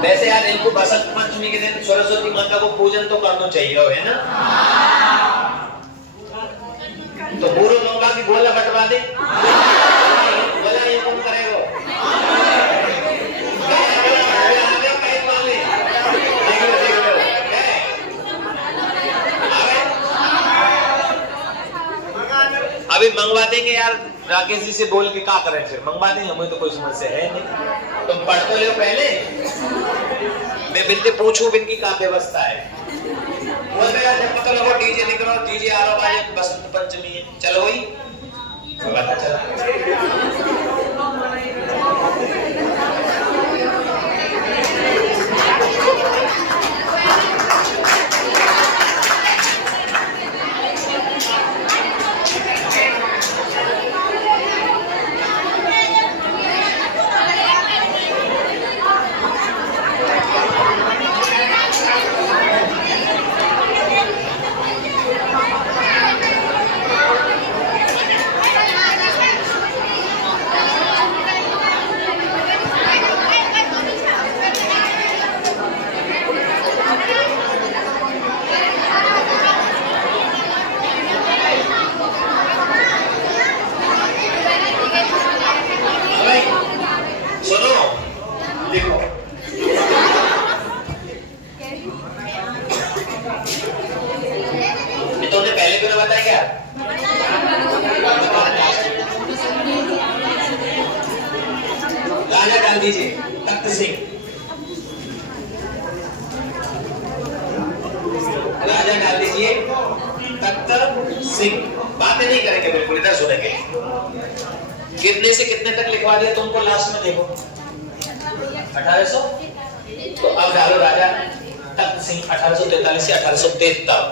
वैसे यार इनको बसंत पंचमी के दिन सरस्वती माता को पूजन तो करना चाहिए, है ना? तो बुरो लोग की गोला बटवा दे, बोला ये कौन करेगा? अभी मंगवा देंगे यार, राकेश जी से बोल के क्या करें, फिर मंगवा देंगे, हमें तो कोई समस्या है नहीं। तुम पढ़ तो लो पहले, मैं बिनते पूछूं इनकी क्या व्यवस्था है। बोल रहे यार जब पता लगो डीजे निकलो, डीजे आ रहा है, बसंत पंचमी है, चलो वही पता चला। तुमने पहले क्यों बताया क्या? राजा डाल दीजिए तख्त सिंह, राजा डाल दीजिए तख्त सिंह। बातें नहीं करेंगे बिल्कुल, इधर सुनेंगे। कितने से कितने तक लिखवा दिया तुमको लास्ट में, देखो 1800। तो अब डालो राजा तख्त सिंह 1843 से 1873।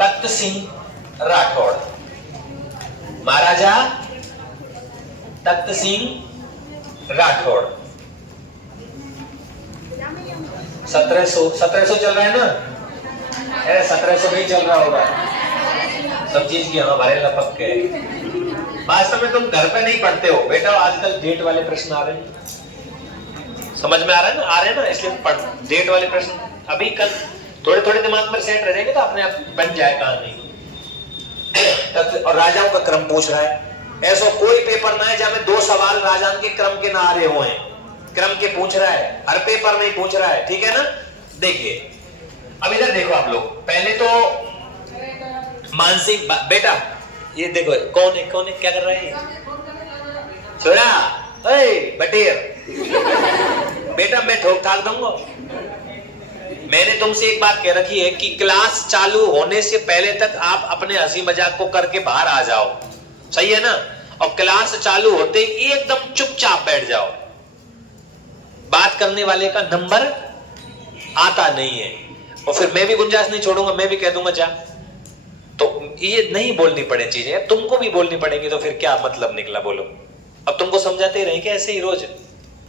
तख्त सिंह राठौड़, महाराजा तख्त सिंह राठौड़। 1700 चल रहा है ना? 1700 नहीं चल रहा होगा सब चीज की, हमारे लपक के। वास्तव में तुम घर पे नहीं पढ़ते हो बेटा, आजकल डेट वाले प्रश्न आ रहे हैं, समझ में आ रहा है ना? आ रहे हैं ना, इसलिए डेट वाले प्रश्न अभी कल थोड़े थोड़े दिमाग में सेट रहेंगे तो अपने आप बन जाए कहानी। और राजाओं का क्रम पूछ रहा है, ऐसा कोई पेपर ना है जहां में 2 सवाल राजाओं के क्रम के ना आ रहे हुए हैं। क्रम के पूछ रहा है, हर पेपर में पूछ रहा है, ठीक है ना? देखिए अब इधर देखो आप लोग, पहले तो मानसिक बेटा ये देखो कौन है क्या कर रहा है? छोड़ा बटेर बेटा, मैं ठोक ठाक दूंगा। मैंने तुमसे एक बात कह रखी है कि क्लास चालू होने से पहले तक आप अपने हंसी मजाक को करके बाहर आ जाओ, सही है ना? और क्लास चालू होते ही एकदम चुपचाप बैठ जाओ। बात करने वाले का नंबर आता नहीं है, और फिर मैं भी गुंजाइश नहीं छोड़ूंगा, मैं भी कह दूंगा जा। तो ये नहीं बोलनी पड़े चीजें, तुमको भी बोलनी पड़ेगी, तो फिर क्या मतलब निकला, बोलो? अब तुमको समझाते रहे क्या ऐसे ही रोज?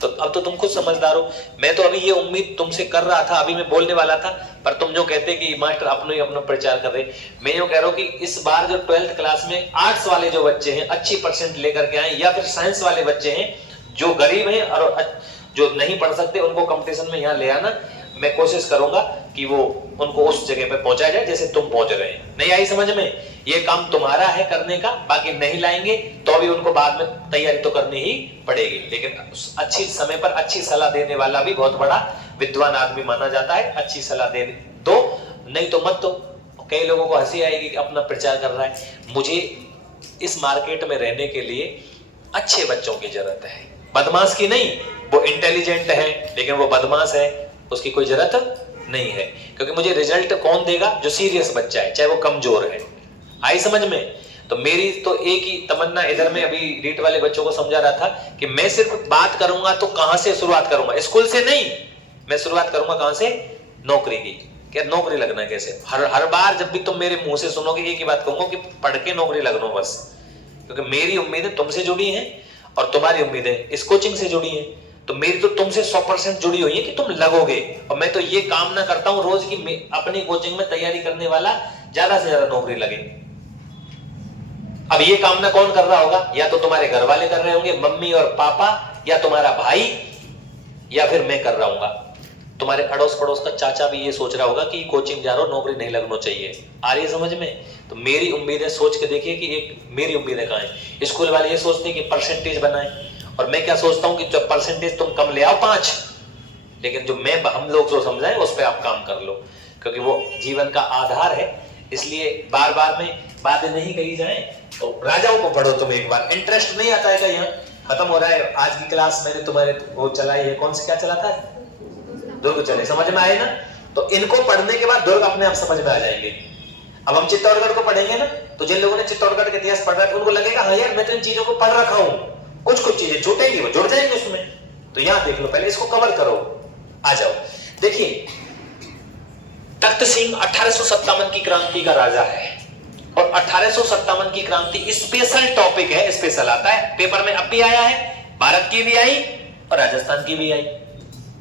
तो अब तो तुम खुद समझदार हो। मैं तो अभी ये उम्मीद तुमसे कर रहा था, अभी मैं बोलने वाला था, पर तुम जो कहते कि मास्टर अपना ही अपना प्रचार कर रहे, मैं यूं कह रहा हूं कि इस बार जो 12th क्लास में आर्ट्स वाले जो बच्चे हैं अच्छी परसेंट लेकर के आए, या फिर साइंस वाले बच्चे हैं जो गरीब हैं और जो नहीं पढ़ सकते, उनको कंपटीशन में यहाँ ले आना। मैं कोशिश करूंगा कि वो उनको उस जगह पे पहुंचाया जाए जैसे तुम पहुंच रहे हैं। नहीं आई समझ में? ये काम तुम्हारा है करने का, बाकी नहीं लाएंगे तो भी उनको बाद में तैयारी तो करनी ही पड़ेगी। लेकिन अच्छी समय पर अच्छी सलाह देने वाला भी बहुत बड़ा विद्वान आदमी माना जाता है। अच्छी सलाह दे दो, नहीं तो मत दो। कई लोगों को हंसी आएगी कि अपना प्रचार कर रहा है। मुझे इस मार्केट में रहने के लिए अच्छे बच्चों की जरूरत है, बदमाश की नहीं। वो इंटेलिजेंट है लेकिन वो बदमाश है, उसकी कोई जरूरत नहीं है, क्योंकि मुझे रिजल्ट कौन देगा? जो सीरियस बच्चा है, चाहे वो कमजोर है। आई समझ में? तो मेरी तो एक ही तमन्ना, इधर में अभी रीट वाले बच्चों को समझा रहा था कि मैं सिर्फ बात करूंगा तो कहां से शुरुआत करूंगा? स्कूल से नहीं, मैं शुरुआत करूंगा कहां से? नौकरी की। क्या नौकरी लगना कैसे? हर बार जब भी तुम मेरे मुंह से सुनोगे एक ही बात कहूंगा कि पढ़ के नौकरी लगनो बस, क्योंकि मेरी उम्मीदें तुमसे जुड़ी हैं और तुम्हारी उम्मीदें इस कोचिंग से जुड़ी हैं। तो मेरी तो तुमसे 100% जुड़ी हुई है कि तुम लगोगे। और मैं तो ये कामना करता हूं रोज की अपनी कोचिंग में तैयारी करने वाला ज्यादा से ज्यादा नौकरी लगे। अब ये कामना कौन कर रहा होगा? या तो तुम्हारे घर वाले कर रहे होंगे, मम्मी और पापा, या तुम्हारा भाई या फिर मैं कर रहा हूंगा। तुम्हारे अड़ोस पड़ोस का चाचा भी ये सोच रहा होगा कि कोचिंग जा रहा हो, नौकरी नहीं लगना चाहिए। आ रही है समझ में? तो मेरी उम्मीद है, सोच के देखिए कि एक मेरी उम्मीदें कहाँ है। स्कूल वाले ये सोचते हैं कि परसेंटेज बनाए, और मैं क्या सोचता हूँ कि जब परसेंटेज तुम कम ले आओ 5, लेकिन जो मैं हम लोग जो समझाएं उस पर आप काम कर लो, क्योंकि वो जीवन का आधार है। इसलिए बार बार में बातें नहीं कही जाए। तो राजाओं को पढ़ो तुम एक बार। इंटरेस्ट नहीं आता है क्या? यहाँ खत्म हो रहा है। आज की क्लास मैंने तुम्हारे वो चलाई है, कौन सी क्या चलाता है? दुर्ग चले, समझ में आए ना? तो इनको पढ़ने के बाद दुर्ग अपने आप समझ में आ जाएंगे। अब हम चित्तौड़गढ़ को पढ़ेंगे ना, तो जिन लोगों ने चित्तौड़गढ़ का इतिहास पढ़ा है उनको लगेगा हाँ यार मैं तो इन चीजों को पढ़ रखा हूं, कुछ कुछ चीजें छूटेंगी, वो जुड़ जाएंगे उसमें। तो यहां देख लो, पहले इसको कवर करो। आ जाओ, देखिए तख्त सिंह 1857 की क्रांति का राजा है, और 1857 की क्रांति स्पेशल टॉपिक है, स्पेशल आता है पेपर में। अब भी आया है, भारत की भी आई और राजस्थान की भी आई।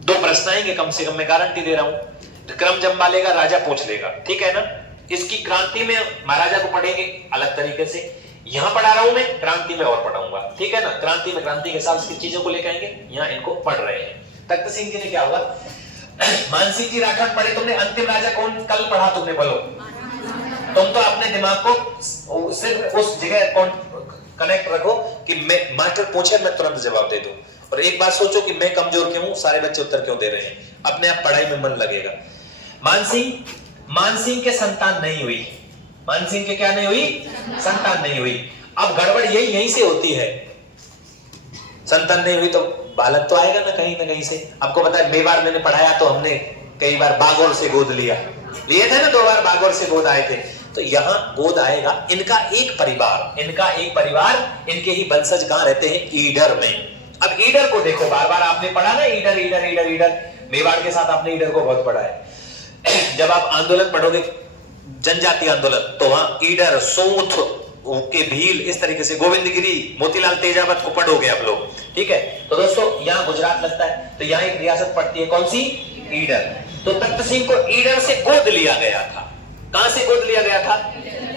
2 प्रश्न आएंगे कम से कम, मैं गारंटी दे रहा हूं। क्रम जब लेगा राजा पूछ लेगा, ठीक है ना? इसकी क्रांति में महाराजा को पढ़ेंगे अलग तरीके से, यहां पढ़ा रहा हूं मैं, क्रांति में और पढ़ाऊंगा, ठीक है ना? क्रांति में क्रांति के हिसाब से चीजों को लेकर आएंगे, यहां इनको पढ़ रहे हैं। तख्त सिंह जी ने क्या हुआ, मानसिंह जी राठौर पढ़े तुमने। अंतिम राजा कौन कल पढ़ा तुमने, बोलो? तुम तो अपने दिमाग को सिर्फ उस जगह कनेक्ट रखो कि मैं मास्टर पूछे मैं तुरंत जवाब दे दूं। और एक बात सोचो कि मैं कमजोर क्यों हूं, सारे बच्चे उत्तर क्यों दे रहे हैं, अपने आप पढ़ाई में मन लगेगा। मानसिंह के संतान नहीं हुई। मानसिंह के क्या नहीं हुई? संतान नहीं हुई। अब गड़बड़ यही से होती है, संतान नहीं हुई तो बालक तो आएगा ना कहीं से। आपको पता है मेवाड़ मैंने पढ़ाया तो हमने कई बार बागौर से गोद लिए थे ना, 2 बार बागौर से गोद आए थे। तो यहाँ गोद आएगा। इनका एक परिवार, इनके ही वंशज कहां रहते हैं? ईडर में। अब ईडर को देखो, बार बार आपने पढ़ा ना, ईडर। मेवाड़ के साथ आपने ईडर को बहुत पढ़ा है। जब आप आंदोलन पढ़ोगे, जनजाति आंदोलन, तो वहां ईडर, सोंठ के भील, इस तरीके से गोविंदगिरी, मोतीलाल तेजावत को पढ़ोगे आप लोग, ठीक है? तो दोस्तों यहाँ गुजरात लगता है, तो यहाँ एक रियासत पड़ती है, कौन सी? ईडर। तो तख्त सिंह को ईडर से गोद लिया गया था। कहां से गोद लिया गया था?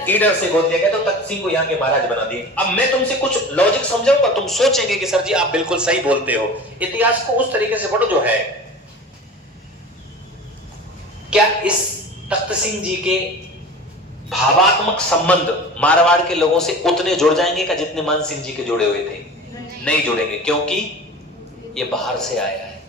ईडर से गोद लिया गया। तो तख्त सिंह को यहाँ के महाराज बना दिए। अब मैं तुमसे कुछ लॉजिक समझाऊंगा, तुम सोचेंगे कि सर जी आप बिल्कुल सही बोलते हो। इतिहास को उस तरीके से पढ़ो जो है। क्या इस तख्त सिंह जी के भावात्मक संबंध मारवाड़ के लोगों से उतने जुड़ जाएंगे का जितने मान सिंह जी के जुड़े हुए थे? नहीं जुड़ेंगे, क्योंकि ये बाहर से आया है,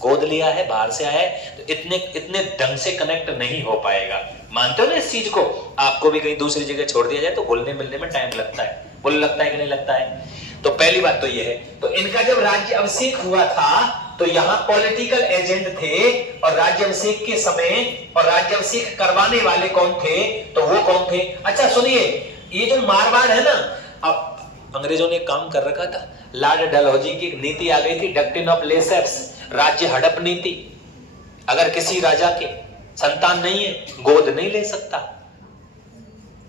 गोद लिया है, बाहर से आया है, तो इतने ढंग से कनेक्ट नहीं हो पाएगा। मानते हो ना इस चीज को? आपको भी कहीं दूसरी जगह छोड़ दिया जाए तो घुलने मिलने में टाइम लगता है। बोल लगता है कि नहीं लगता है? तो पहली बात तो ये है। तो इनका जब राज्य अभिषेक हुआ था तो यहाँ पॉलिटिकल एजेंट थे, और राज्य अभिषेक के समय और राज्य अभिषेक करवाने वाले कौन थे? तो वो कौन थे? अच्छा सुनिए, ये जो मारवाड़ है ना, अब अंग्रेजों ने काम कर रखा था। लॉर्ड डलहौजी की नीति आ गई थी, डक्टिन ऑफ लेसेप्स, राज्य हड़प नीति। अगर किसी राजा के संतान नहीं है, गोद नहीं ले सकता,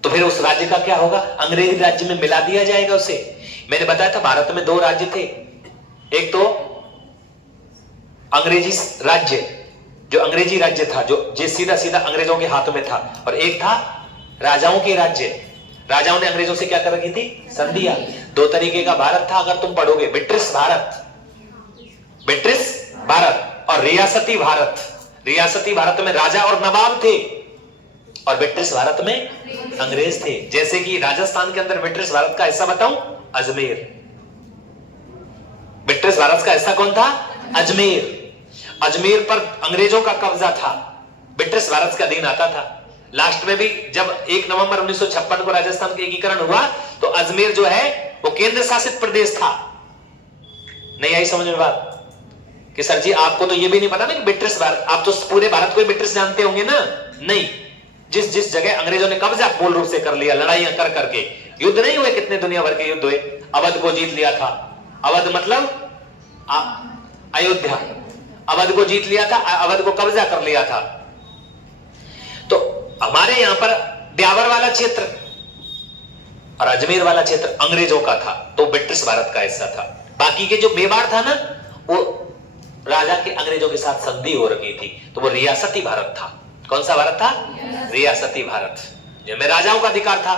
तो फिर उस राज्य का क्या होगा? अंग्रेजी राज्य में मिला दिया जाएगा उसे। मैंने बताया था भारत में 2 राज्य थे, एक तो अंग्रेजी राज्य, जो अंग्रेजी राज्य था, जो सीधा सीधा अंग्रेजों के हाथों में था, और एक था राजाओं के राज्य। राजाओं ने अंग्रेजों से क्या कर रखी थी? संधियां। 2 तरीके का भारत था, अगर तुम पढ़ोगे, ब्रिटिश भारत और रियासती भारत। रियासती भारत में राजा और नवाब थे, और ब्रिटिश भारत में अंग्रेज थे। जैसे कि राजस्थान के अंदर ब्रिटिश भारत का हिस्सा बताऊं, अजमेर। ब्रिटिश भारत का हिस्सा कौन था? अजमेर। अजमेर पर अंग्रेजों का कब्जा था, ब्रिटिश भारत का अधीन आता था। लास्ट में भी जब 1 नवंबर 1956 को राजस्थान का एकीकरण हुआ, तो अजमेर जो है वो केंद्र शासित प्रदेश था। नहीं आई समझ में बात? कि सर जी आपको तो ये भी नहीं पता ना कि ब्रिटिश भारत, आप तो पूरे भारत को ब्रिटिश जानते होंगे ना? नहीं, जिस जगह अंग्रेजों ने कब्जा पूर्ण रूप से कर लिया, लड़ाइयां कर करके, युद्ध नहीं हुए, कितने दुनिया भर के युद्ध हुए। अवध को जीत लिया था, अवध मतलब अयोध्या, अवध को जीत लिया था, अवध को कब्जा कर लिया था। तो हमारे यहां पर ब्यावर वाला क्षेत्र और अजमेर वाला क्षेत्र अंग्रेजों का था, तो ब्रिटिश भारत का हिस्सा था। बाकी के जो मेवाड़ था ना, वो राजा के अंग्रेजों के साथ संधि हो रखी थी, तो वो रियासती भारत था। कौन सा भारत था? रियासती भारत, जिसमें राजाओं का अधिकार था।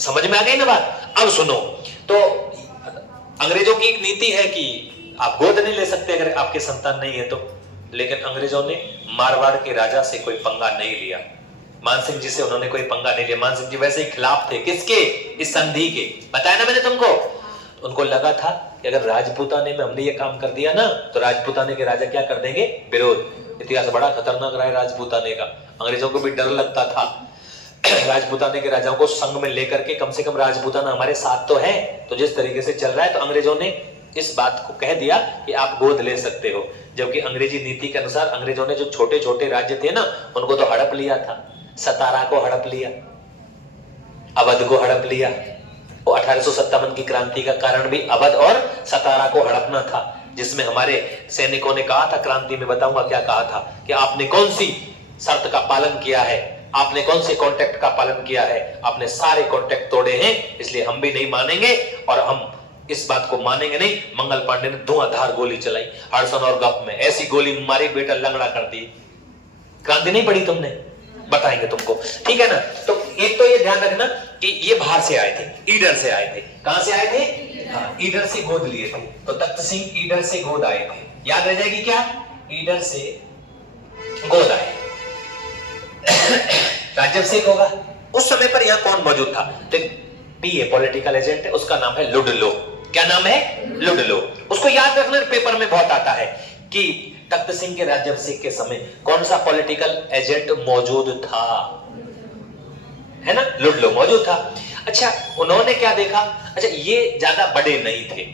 समझ में आ गई ना बात? अब सुनो, तो अंग्रेजों की एक नीति है कि आप गोद नहीं ले सकते अगर आपके संतान नहीं है तो, लेकिन अंग्रेजों ने मारवाड़ के राजा से कोई पंगा नहीं लिया। मानसिंह जी से उन्होंने कोई पंगा नहीं लिया। मानसिंह जी वैसे ही खिलाफ थे किसके, इस संधि के। बताया ना मैंने तुमको। उनको लगा था कि अगर राजपूताने में हमने ये काम कर दिया ना तो राजपूताने के राजा क्या कर देंगे, विरोध। इतिहास बड़ा खतरनाक रहा है राजपूताने का। अंग्रेजों को भी डर लगता था राजपूताने के राजाओं को संग में लेकर के, कम से कम राजपूताना हमारे साथ तो है। तो जिस तरीके से चल रहा है, तो अंग्रेजों ने इस बात को कह दिया कि आप गोद ले सकते हो। जबकि अंग्रेजी नीति के अनुसार अंग्रेजों ने जो छोटे छोटे राज्य थे ना उनको तो हड़प लिया था। सतारा को हड़प लिया, अवध को हड़प लिया। वो 1857 की क्रांति का कारण भी अवध और सतारा को हड़पना था, जिसमें हमारे सैनिकों ने कहा था, क्रांति में बताऊंगा क्या कहा था, कि आपने कौन सी शर्त का पालन किया है, आपने कौन से कॉन्ट्रैक्ट का पालन किया है, आपने सारे कॉन्ट्रैक्ट तोड़े हैं, इसलिए हम भी नहीं मानेंगे और हम इस बात को मानेंगे नहीं। मंगल पांडे ने धुआंधार गोली चलाई हडसन और गप में, ऐसी गोली मारी बेटा लंगड़ा कर दी। क्रांति नहीं पढ़ी तुमने, बताएंगे तुमको, ठीक है ना। तो एक तो ये ध्यान रखना कि ये बाहर से आए थे, ईडर से आए थे। कहां से आए थे? हाँ, ईडर से गोद लिए थे। तो तख्त सिंह ईडर से गोद आए थे। याद रह जाएगी क्या, ईडर से गोद आए। राजवंशिक होगा। उस समय पर यहां कौन मौजूद था? तो पीए पॉलिटिकल एजेंट है, उसका नाम है लुडलो। क्या नाम है? लुडलो। उसको याद रखना, पेपर में बहुत आता है कि तख्त सिंह के राज्याभिषेक के समय कौन सा पॉलिटिकल एजेंट मौजूद था, है ना? लुडलो मौजूद था। अच्छा, उन्होंने क्या देखा? अच्छा, ये ज्यादा बड़े नहीं थे,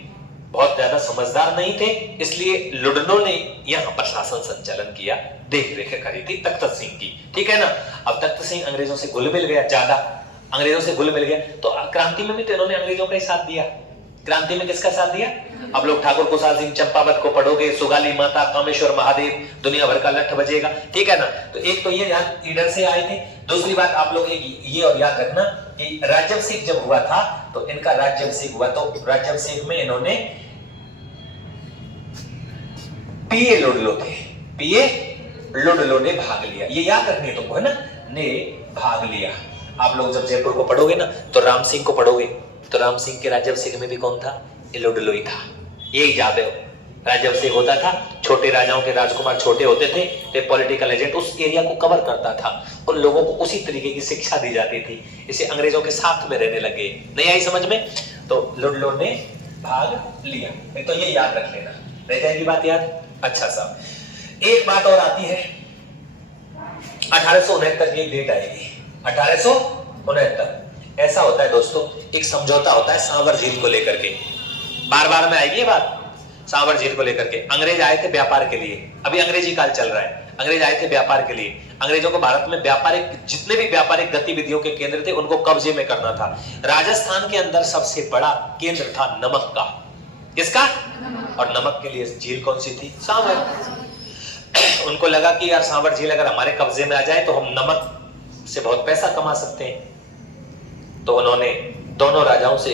बहुत ज्यादा समझदार नहीं थे, इसलिए लुडलो ने यहां पर शासन संचालन किया, देख रेख करी थी तख्त सिंह की, ठीक है ना। अब तख्त सिंह अंग्रेजों से घुल मिल गया, ज्यादा अंग्रेजों से घुल मिल गया, तो क्रांति में भी तो इन्होंने अंग्रेजों का ही साथ दिया। क्रांति में किसका साथ दिया? अब लोग ठाकुर कुशाल सिंह चंपावत को पढ़ोगे, सुगाली माता, कामेश्वर महादेव, दुनिया भर का लठ बजेगा, ठीक है ना। तो एक तो ये यहाँ ईडर से आए थे। दूसरी बात आप लोग ये और याद रखना कि राज्याभिषेक जब हुआ था तो इनका राज्याभिषेक हुआ, तो राज्याभिषेक में इन्होंने पीए लुडलो थे, पीए लुडलो ने भाग लिया। ये याद रखने तुमको, है ना, ने भाग लिया। आप लोग जब जयपुर को पढ़ोगे ना तो राम सिंह को पढ़ोगे, तो राम सिंह के राज्याभिषेक में भी कौन था? लुडलो ही था। यही याद है, राज्याभिषेक होता था, छोटे राजाओं के राजकुमार छोटे होते थे, तो पॉलिटिकल एजेंट उस एरिया को कवर करता था, उन लोगों को उसी तरीके की शिक्षा दी जाती थी। इसे अंग्रेजों के साथ में रहने लगे। नहीं आई समझ में? तो लुडलो ने भाग लिया। नहीं तो ये याद रख लेना, रह जाएगी बात याद। अच्छा साहब, एक बात और आती है, 1869 की एक डेट आएगी, 1869। ऐसा होता है दोस्तों, एक समझौता होता है सांवर झील को लेकर के, बार बार में आएगी ये बात, सांवर झील को लेकर के। अंग्रेज आए थे व्यापार के लिए, अभी अंग्रेजी काल चल रहा है, अंग्रेज आए थे व्यापार के लिए। अंग्रेजों को भारत में व्यापारिक, जितने भी व्यापारिक गतिविधियों के केंद्र थे उनको कब्जे में करना था। राजस्थान के अंदर सबसे बड़ा केंद्र था नमक का। किसका? और नमक के लिए झील कौन सी थी? सांवर। उनको लगा कि यार सांवर झील अगर हमारे कब्जे में आ जाए तो हम नमक से बहुत पैसा कमा सकते हैं। तो उन्होंने दोनों राजाओं से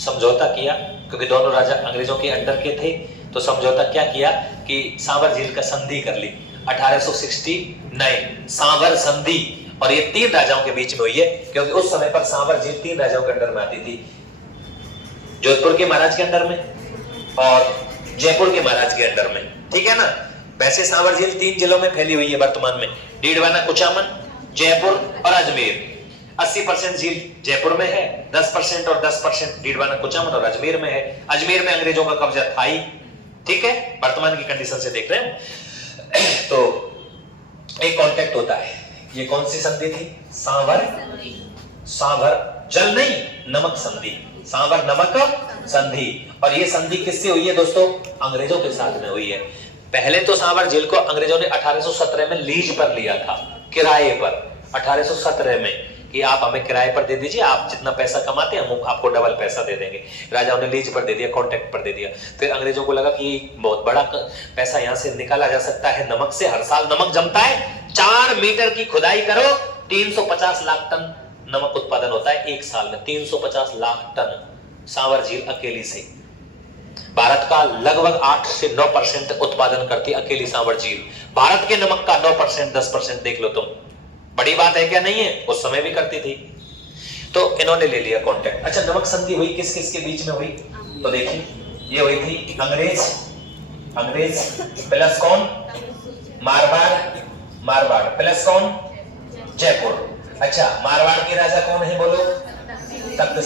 समझौता किया, क्योंकि दोनों राजा अंग्रेजों के अंडर के थे। तो समझौता क्या किया कि सांवर झील का संधि कर ली 1869, सांवर संधि। और ये 3 राजाओं के बीच में हुई है, क्योंकि उस समय पर सांवर झील 3 राजाओं के अंडर में आती थी, जोधपुर के महाराज के अंडर में और जयपुर के महाराज के अंडर में, ठीक है ना। वैसे सांवर झील 3 जिलों में फैली हुई है वर्तमान में, डीडवाना, कुचामन, जयपुर और अजमेर। 80% झील जयपुर में है, 10% और 10% डीडवाना, कुचामन और अजमेर में है। अजमेर में अंग्रेजों का कब्जा था ही, ठीक है, वर्तमान की कंडीशन से देख रहे हैं। तो एक कॉन्ट्रैक्ट होता है, ये कौन सी संधि थी? सांवर, सांवर जल नहीं, नमक संधि, सांवर नमक संधि। और ये संधि किससे हुई है दोस्तों? अंग्रेजों के साथ में हुई है। पहले तो सांवर झील को अंग्रेजों ने 1817 में लीज पर लिया था, किराए पर, 1817 में, कि आप हमें किराए पर दे दीजिए, आप जितना पैसा कमाते हैं हम आपको डबल पैसा दे देंगे। राजाओं ने लीज पर दे दिया, कॉन्ट्रैक्ट पर दे दिया। फिर अंग्रेजों को लगा कि बहुत बड़ा पैसा यहाँ से निकाला जा सकता है नमक से। हर साल नमक जमता है, 4 मीटर की खुदाई करो, 350 लाख टन नमक उत्पादन होता है एक साल में। 350 लाख टन सांवर झील अकेली से। भारत का लगभग 8 से 9% उत्पादन करती अकेली सांवर झील। भारत के नमक का 9%, 10% देख लो तुम। बड़ी बात है क्या? नहीं है, उस समय भी करती थी। तो इन्होंने ले लिया कांटेक्ट। अच्छा, नमक संधि हुई किस किस के बीच में हुई? तो देखिए, ये हुई थी अंग्रेज प्लस कौन? मारवाड़ प्लस कौन? जयपुर। अच्छा, मारवाड़ के राजा कौन है बोलो? तख्त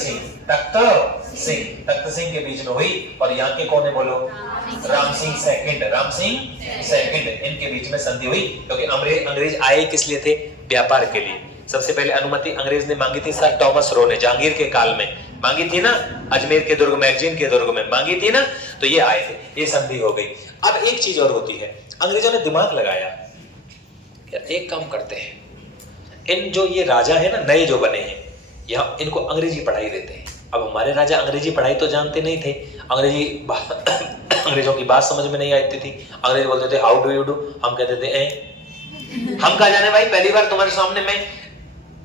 सिंह के बीच में हुई। और यहाँ के कौन है बोलो? राम सिंह सेकंड, इनके बीच में संधि हुई। क्योंकि अंग्रेज आए किस लिए थे? व्यापार के लिए। सबसे पहले अनुमति अंग्रेज ने मांगी थी सर थॉमस रो ने, जहांगीर के काल में मांगी थी ना, अजमेर के दुर्ग, मैगजीन के दुर्ग में मांगी थी ना, तो ये आए थे, ये संधि हो गई। अब एक चीज और होती है, अंग्रेजों ने दिमाग लगाया, एक काम करते हैं, इन जो ये राजा है ना, नए जो बने हैं, यहाँ इनको अंग्रेजी पढ़ाई देते हैं। अब हमारे राजा अंग्रेजी पढ़ाई तो जानते नहीं थे, अंग्रेजों की बात समझ में नहीं आती थी। अंग्रेज बोलते थे हाउ डू यू डू, हम कहते थे हम कहा जाने भाई, पहली बार तुम्हारे सामने मैं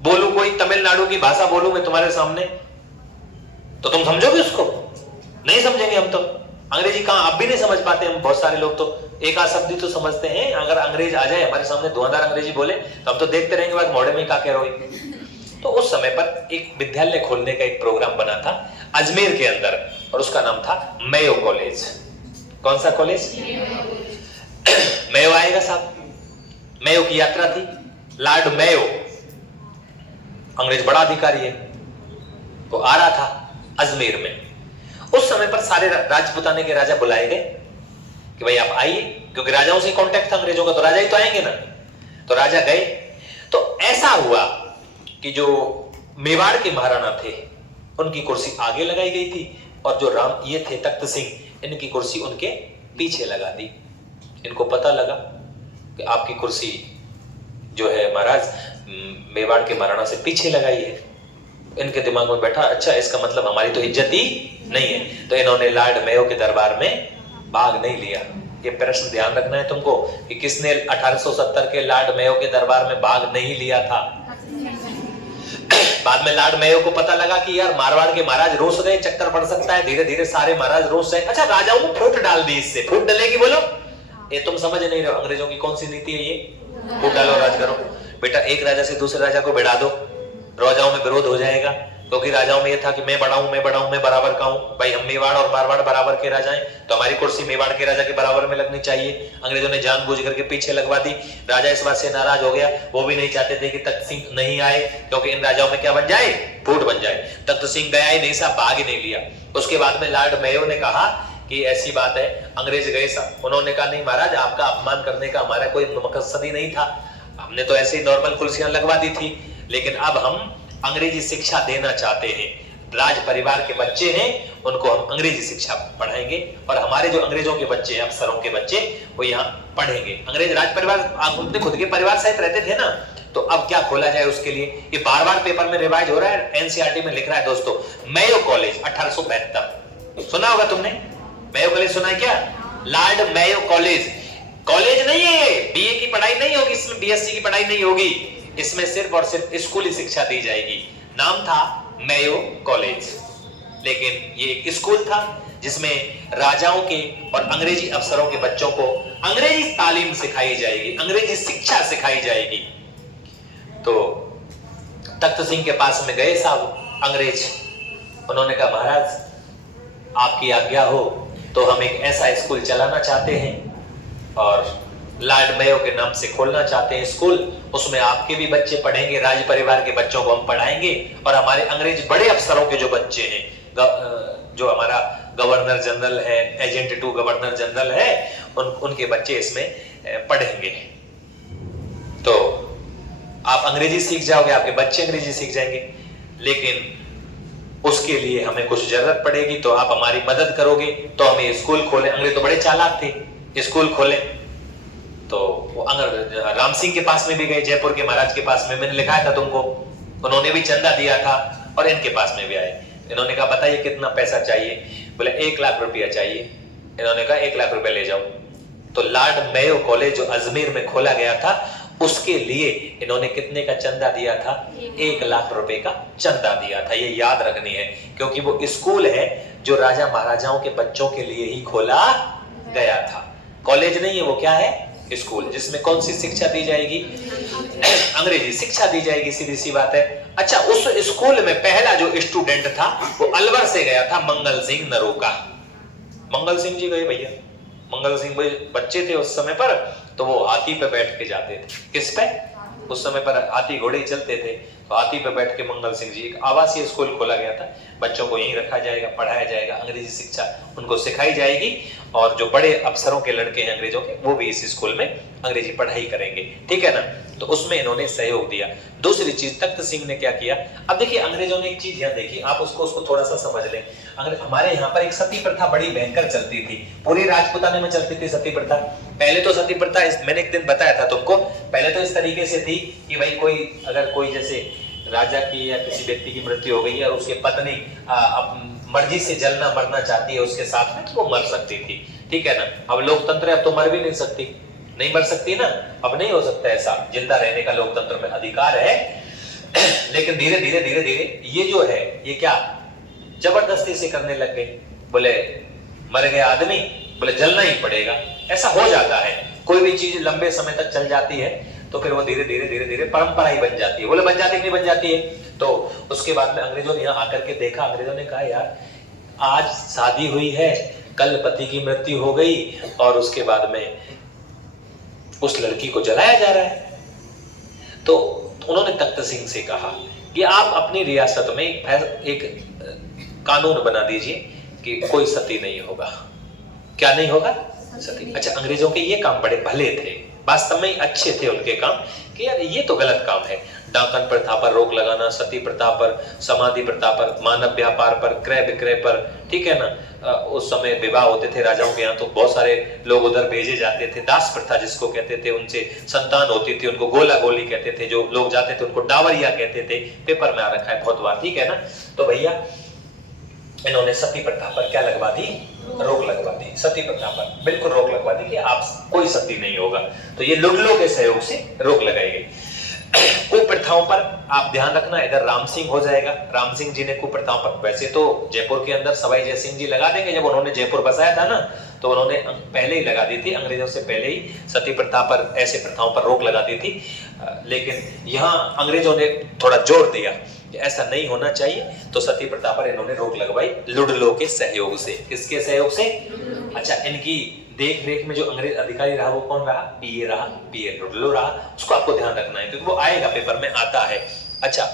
बोलूं, कोई तमिलनाडु की भाषा बोलूं मैं तुम्हारे सामने, तो तुम समझोगे उसको? नहीं समझेंगे हम तो। अंग्रेजी कहां, आप भी नहीं समझ पाते हम, बहुत सारे लोग तो एक आध शब्द ही तो समझते हैं। अगर अंग्रेज आ जाए हमारे सामने धुआंधार अंग्रेजी बोले तो हम तो देखते रहेंगे, बाद मोड़े में का कह रहे। तो उस समय पर एक विद्यालय खोलने का एक प्रोग्राम बना था अजमेर के अंदर, और उसका नाम था मेयो कॉलेज। कौन सा कॉलेज? मेयो आएगा साहब, मेयो की यात्रा थी। लॉर्ड मेयो, अंग्रेज बड़ा अधिकारी है, वो आ रहा था अजमेर में। उस समय पर सारे राजपुताने के राजा बुलाए गए कि भाई आप आइए, क्योंकि राजाओं से कांटेक्ट था अंग्रेजों का, तो राजा ही तो आएंगे ना। तो राजा गए। तो ऐसा हुआ कि जो मेवाड़ के महाराणा थे उनकी कुर्सी आगे लगाई गई थी, और जो ये थे तख्त सिंह, इनकी कुर्सी उनके पीछे लगा दी। इनको पता लगा कि आपकी कुर्सी जो है महाराज मेवाड़ के महाराणा से पीछे लगाई है। इनके दिमाग में बैठा, अच्छा इसका मतलब हमारी तो इज्जत ही नहीं है। तो इन्होंने लॉर्ड मेयो के दरबार में भाग नहीं लिया। ये प्रश्न ध्यान रखना है तुमको कि किसने 1870 के लॉर्ड मेयो के दरबार में भाग नहीं लिया था। बाद में लॉर्ड मेयो को पता लगा कि यार मारवाड़ के महाराज रोस गए, चक्कर पड़ सकता है, धीरे धीरे सारे महाराज रोस गए। अच्छा, राजाओं को फूट डाल दी, इससे फूट डलेगी बोलो। ये तुम समझ नहीं रहे हो अंग्रेजों की कौन सी नीति है, ये फूट डालो राज करो। बेटा, एक राजा से दूसरे राजा को भिड़ा दो, राजाओं में विरोध हो जाएगा। क्योंकि राजाओं में ये था कि मैं बड़ा हूं, मैं बराबर का हूं। भाई हम मेवाड़ और मारवाड़ बराबर के राजा हैं, तो हमारी कुर्सी मेवाड़ के राजा के बराबर में लगनी चाहिए। अंग्रेजों ने जानबूझ करके पीछे लगवा दी। राजा इस बात से नाराज हो गया, वो भी नहीं चाहते थे कि तख्त सिंह नहीं आए, क्योंकि इन राजाओं में क्या बन जाए? फूट बन जाए। तख्त सिंह गया ही नहीं साहब, भाग ही नहीं लिया। उसके बाद में लॉर्ड मेयो ने कहा कि ऐसी बात है, अंग्रेज गए साहब। उन्होंने कहा नहीं महाराज, आपका अपमान करने का हमारा कोई मकसद ही नहीं था, हमने तो ऐसे ही नॉर्मल कुर्सियां लगवा दी थी, लेकिन अब हम अंग्रेजी शिक्षा देना चाहते हैं। राज परिवार के बच्चे हैं, उनको हम अंग्रेजी शिक्षा पढ़ाएंगे, और हमारे जो अंग्रेजों के बच्चे हैं, अफसरों के बच्चे, वो यहाँ पढ़ेंगे। अंग्रेज राज परिवार अपने खुद के परिवार सहित रहते थे ना, तो अब क्या खोला जाए उसके लिए। ये बार बार पेपर में रिवाइज हो रहा है, एनसीईआरटी में लिख रहा है दोस्तों। मेयो कॉलेज 1872 सुना होगा तुमने, मेयो कॉलेज सुना है क्या? लॉर्ड मेयो कॉलेज, कॉलेज नहीं है, बीए की पढ़ाई नहीं होगी इसमें, बीएससी की पढ़ाई नहीं होगी इसमें, सिर्फ और सिर्फ स्कूली शिक्षा दी जाएगी। नाम था मेयो कॉलेज, लेकिन ये एक स्कूल था जिसमें राजाओं के और अंग्रेजी अफसरों के बच्चों को अंग्रेजी तालीम सिखाई जाएगी, अंग्रेजी शिक्षा सिखाई जाएगी। तो तख्त सिंह के पास में गए साहब अंग्रेज, उन्होंने कहा महाराज आपकी आज्ञा हो तो हम एक ऐसा स्कूल चलाना चाहते हैं और लॉर्ड मेयो के नाम से खोलना चाहते हैं स्कूल, उसमें आपके भी बच्चे पढ़ेंगे, राज परिवार के बच्चों को हम पढ़ाएंगे, और हमारे अंग्रेज बड़े अफसरों के जो बच्चे हैं, जो हमारा गवर्नर जनरल है, एजेंट टू गवर्नर जनरल है, उनके बच्चे इसमें पढ़ेंगे। तो आप अंग्रेजी सीख जाओगे, आपके बच्चे अंग्रेजी सीख जाएंगे, लेकिन उसके लिए हमें कुछ जरूरत पड़ेगी, तो आप हमारी मदद करोगे तो हम ये स्कूल खोलें। अंग्रेज तो बड़े चालाक थे, स्कूल खोलें। तो वो राम सिंह के पास में भी गए, जयपुर के महाराज के पास में, मैंने लिखाया था तुमको, उन्होंने भी चंदा दिया था, और इनके पास में भी आए। इन्होंने कहा बताइए कितना पैसा चाहिए? बोले 1 लाख रुपया चाहिए। इन्होंने कहा 1 लाख रुपया ले जाओ। तो लॉर्ड मेयो कॉलेज जो अजमेर में खोला गया था, उसके लिए इन्होंने कितने का चंदा दिया था? 1 लाख रुपए का चंदा दिया था। ये याद रखनी है, क्योंकि वो स्कूल है जो राजा महाराजाओं के बच्चों के लिए ही खोला गया था। कॉलेज नहीं है, वो क्या है? स्कूल, जिसमें कौन सी शिक्षा दी जाएगी? अंग्रेजी शिक्षा दी जाएगी, सीधी सी बात है। अच्छा, उस स्कूल में पहला जो स्टूडेंट था वो अलवर से गया था, मंगल सिंह नरोका। मंगल सिंह जी गए भैया, मंगल सिंह भाई बच्चे थे उस समय पर, तो वो हाथी पे बैठ के जाते थे। किस पे? उस समय पर हाथी घोड़े चलते थे, तो हाथी पे बैठ के मंगल सिंह जी, एक आवासीय स्कूल खोला गया था, बच्चों को यहीं रखा जाएगा, पढ़ाया जाएगा, अंग्रेजी शिक्षा उनको सिखाई जाएगी, और जो बड़े अफसरों के लड़के हैं अंग्रेजों के, वो भी इस स्कूल में अंग्रेजी पढ़ाई करेंगे, ठीक है ना। तो उसमें इन्होंने सहयोग दिया। दूसरी चीज, तख्त सिंह ने क्या किया? अब देखिए, अंग्रेजों ने एक चीज यहाँ देखी, आप उसको थोड़ा सा समझ लें। हमारे यहाँ पर एक सती प्रथा बड़ी भयंकर चलती थी, पूरी राजपूताने में चलती थी सती प्रथा। पहले तो सती प्रथा, मैंने एक दिन बताया था तुमको, पहले तो इस तरीके से थी कि भाई अगर कोई जैसे राजा की या किसी व्यक्ति की मृत्यु हो गई और उसकी पत्नी मर्जी से जलना मरना चाहती है उसके साथ में, तो वो मर सकती थी, ठीक है ना। अब लोकतंत्र है, अब तो मर भी नहीं सकती, नहीं मर सकती ना, अब नहीं हो सकता ऐसा, जिंदा रहने का लोकतंत्र में अधिकार है। लेकिन धीरे धीरे धीरे धीरे ये जो है, ये क्या जबरदस्ती से करने लग गए। बोले मर गया आदमी, बोले जलना ही पड़ेगा, ऐसा हो जाता है। कोई भी चीज लंबे समय तक चल जाती है तो फिर वो धीरे धीरे धीरे धीरे परंपरा ही बन जाती है। बोले बन जाती नहीं बन जाती है। तो उसके बाद में अंग्रेजों ने यहाँ आकर के देखा, अंग्रेजों ने कहा यार आज शादी हुई है, कल पति की मृत्यु हो गई, और उसके बाद में उस लड़की को जलाया जा रहा है। तो उन्होंने तख्त सिंह से कहा कि आप अपनी रियासत में एक कानून बना दीजिए कि कोई सती नहीं होगा। क्या नहीं होगा? सती। अच्छा, अंग्रेजों के ये काम बड़े भले थे, वास्तव में अच्छे थे उनके काम, कि यार ये तो गलत काम है, डाकन प्रथा पर रोक लगाना, सती प्रथा पर, समाधि प्रथा पर, मानव व्यापार पर, क्रय विक्रय पर, ठीक है ना। उस समय विवाह होते थे राजाओं के यहाँ, तो बहुत सारे लोग उधर भेजे जाते थे। दास प्रथा जिसको कहते थे, उनसे संतान होती थी, उनको गोला गोली कहते थे। जो लोग जाते थे उनको डावरिया कहते थे, पेपर में आ रखा है बहुत बार, ठीक है ना। तो भैया इन्होंने सती प्रथा पर क्या लगवा दी? रोक लगवा दी। सती प्रथा पर बिल्कुल रोक लगवा दी कि आप कोई सती नहीं होगा। तो ये लुडलो के सहयोग से रोक लगाई गई। कुप्रथाओं पर आप ध्यान रखना, इधर राम सिंह हो जाएगा। राम सिंह जी ने कुप्रथाओं पर, वैसे तो जयपुर के अंदर सवाई जय सिंह जी लगा देंगे, जब उन्होंने जयपुर बसाया था ना, तो उन्होंने पहले ही लगा दी थी, अंग्रेजों से पहले ही सती प्रथा पर, ऐसे प्रथाओं पर रोक लगा दी थी। लेकिन यहाँ अंग्रेजों ने थोड़ा जोर दिया कि ऐसा नहीं होना चाहिए, तो सती प्रथा पर इन्होंने रोक लगवाई लुडलो के सहयोग से। किसके सहयोग से? अच्छा, इनकी देख रेख में जो अंग्रेज अधिकारी रहा वो कौन रहा? पीए रहा, पीए लुडलो रहा। उसको आपको ध्यान रखना है क्योंकि वो आएगा, पेपर में आता है। अच्छा,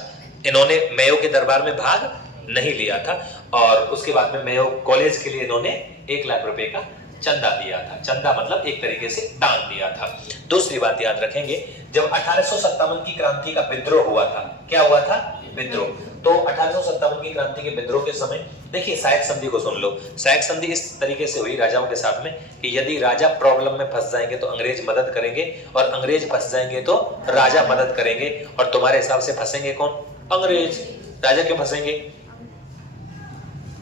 इन्होंने मेयो के दरबार में भाग नहीं लिया था, और उसके बाद में मेयो कॉलेज के लिए इन्होंने 1 लाख रुपए का चंदा दिया था। चंदा मतलब एक तरीके से दान दिया था। दूसरी बात याद रखेंगे, जब 1857 की क्रांति का विद्रोह हुआ था, क्या हुआ था? विद्रोह। तो 1857 की क्रांति के विद्रोह के समय देखिए, सायक संधि को सुन लो। सायक संधि इस तरीके से हुई राजाओं के साथ में कि यदि राजा प्रॉब्लम में फंस जाएंगे तो अंग्रेज मदद करेंगे, और अंग्रेज फंस जाएंगे तो राजा मदद करेंगे। और तुम्हारे हिसाब से फंसेंगे कौन? अंग्रेज। राजा क्यों फंसेंगे?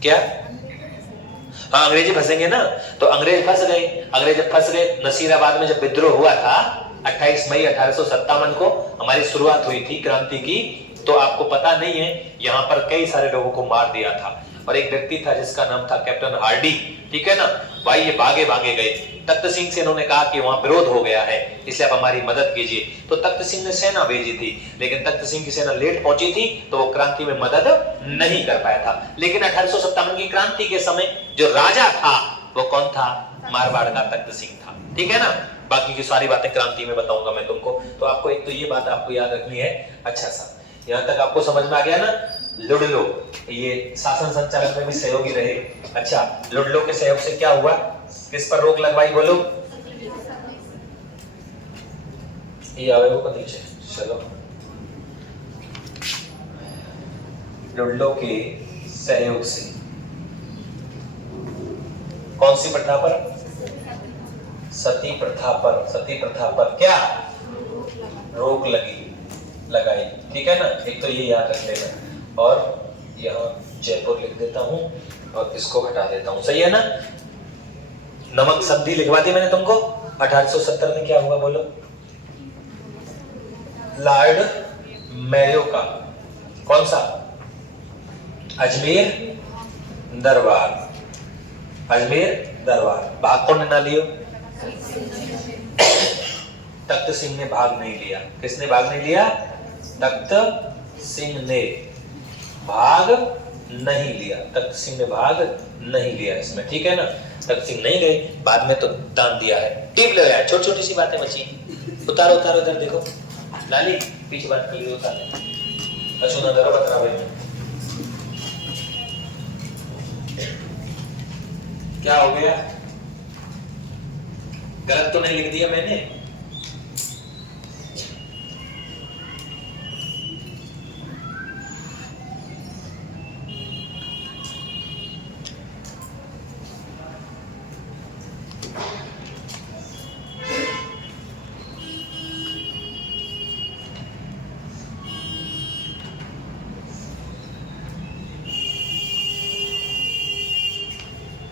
क्या? हाँ, अंग्रेजी फंसेंगे ना। तो अंग्रेज फंस गए। अंग्रेज जब फंस गए, नसीराबाद में जब विद्रोह हुआ था 28 मई 1857 को हमारी शुरुआत हुई थी क्रांति की, तो आपको पता नहीं है, यहाँ पर कई सारे लोगों को मार दिया था। और एक व्यक्ति था जिसका नाम था कैप्टन हार्डी, ठीक है ना भाई। ये भागे भागे गए। तख्त सिंह से इन्होंने कहा कि वहां विरोध हो गया है, इसलिए आप हमारी मदद कीजिए। तो तख्त सिंह ने सेना भेजी थी, लेकिन तख्त सिंह की सेना लेट पहुंची थी, तो वो क्रांति में मदद नहीं कर पाया था। लेकिन 1857 की क्रांति के समय जो राजा था वो कौन था? मारवाड़ का तख्त सिंह था, ठीक है ना। बाकी की सारी बातें क्रांति में बताऊंगा मैं तुमको। तो आपको एक तो ये बात आपको याद रखनी है। अच्छा सा, यहाँ तक आपको समझ में आ गया ना? लुडलो ये शासन संचालन में भी सहयोगी रहे। अच्छा, लुडलो के सहयोग से क्या हुआ? किस पर रोक लगवाई बोलो? ये आवे वो कभी चलो, लुडलो के सहयोग से कौन सी प्रथा पर? सती प्रथा पर। सती प्रथा पर क्या रोक लगाई, ठीक है ना। एक तो ये याद रख लेना, और यहाँ जयपुर लिख देता हूं और इसको हटा देता हूं, सही है ना। नमक संधि लिखवा दी मैंने तुमको। 1870 में क्या हुआ बोलो? लॉर्ड मेयो का कौन सा? अजमेर दरबार। अजमेर दरबार भाग कौन ना लियो? तख्त सिंह ने भाग नहीं लिया। किसने भाग नहीं लिया? तख्त सिंह ने भाग नहीं लिया। तख्त सिंह ने भाग नहीं लिया इसमें, ठीक है ना। तख्त सिंह नहीं गए, बाद में तो दान दिया है। टिप लगाया, छोटी छोटी सी बातें बची। उतारो उतारो, इधर देखो लाली, पीछे बात कर लियो, उतार ले। अच्छा ना दरो बता भाई, क्या हो गया? गलत तो नहीं लिख दिया मैंने?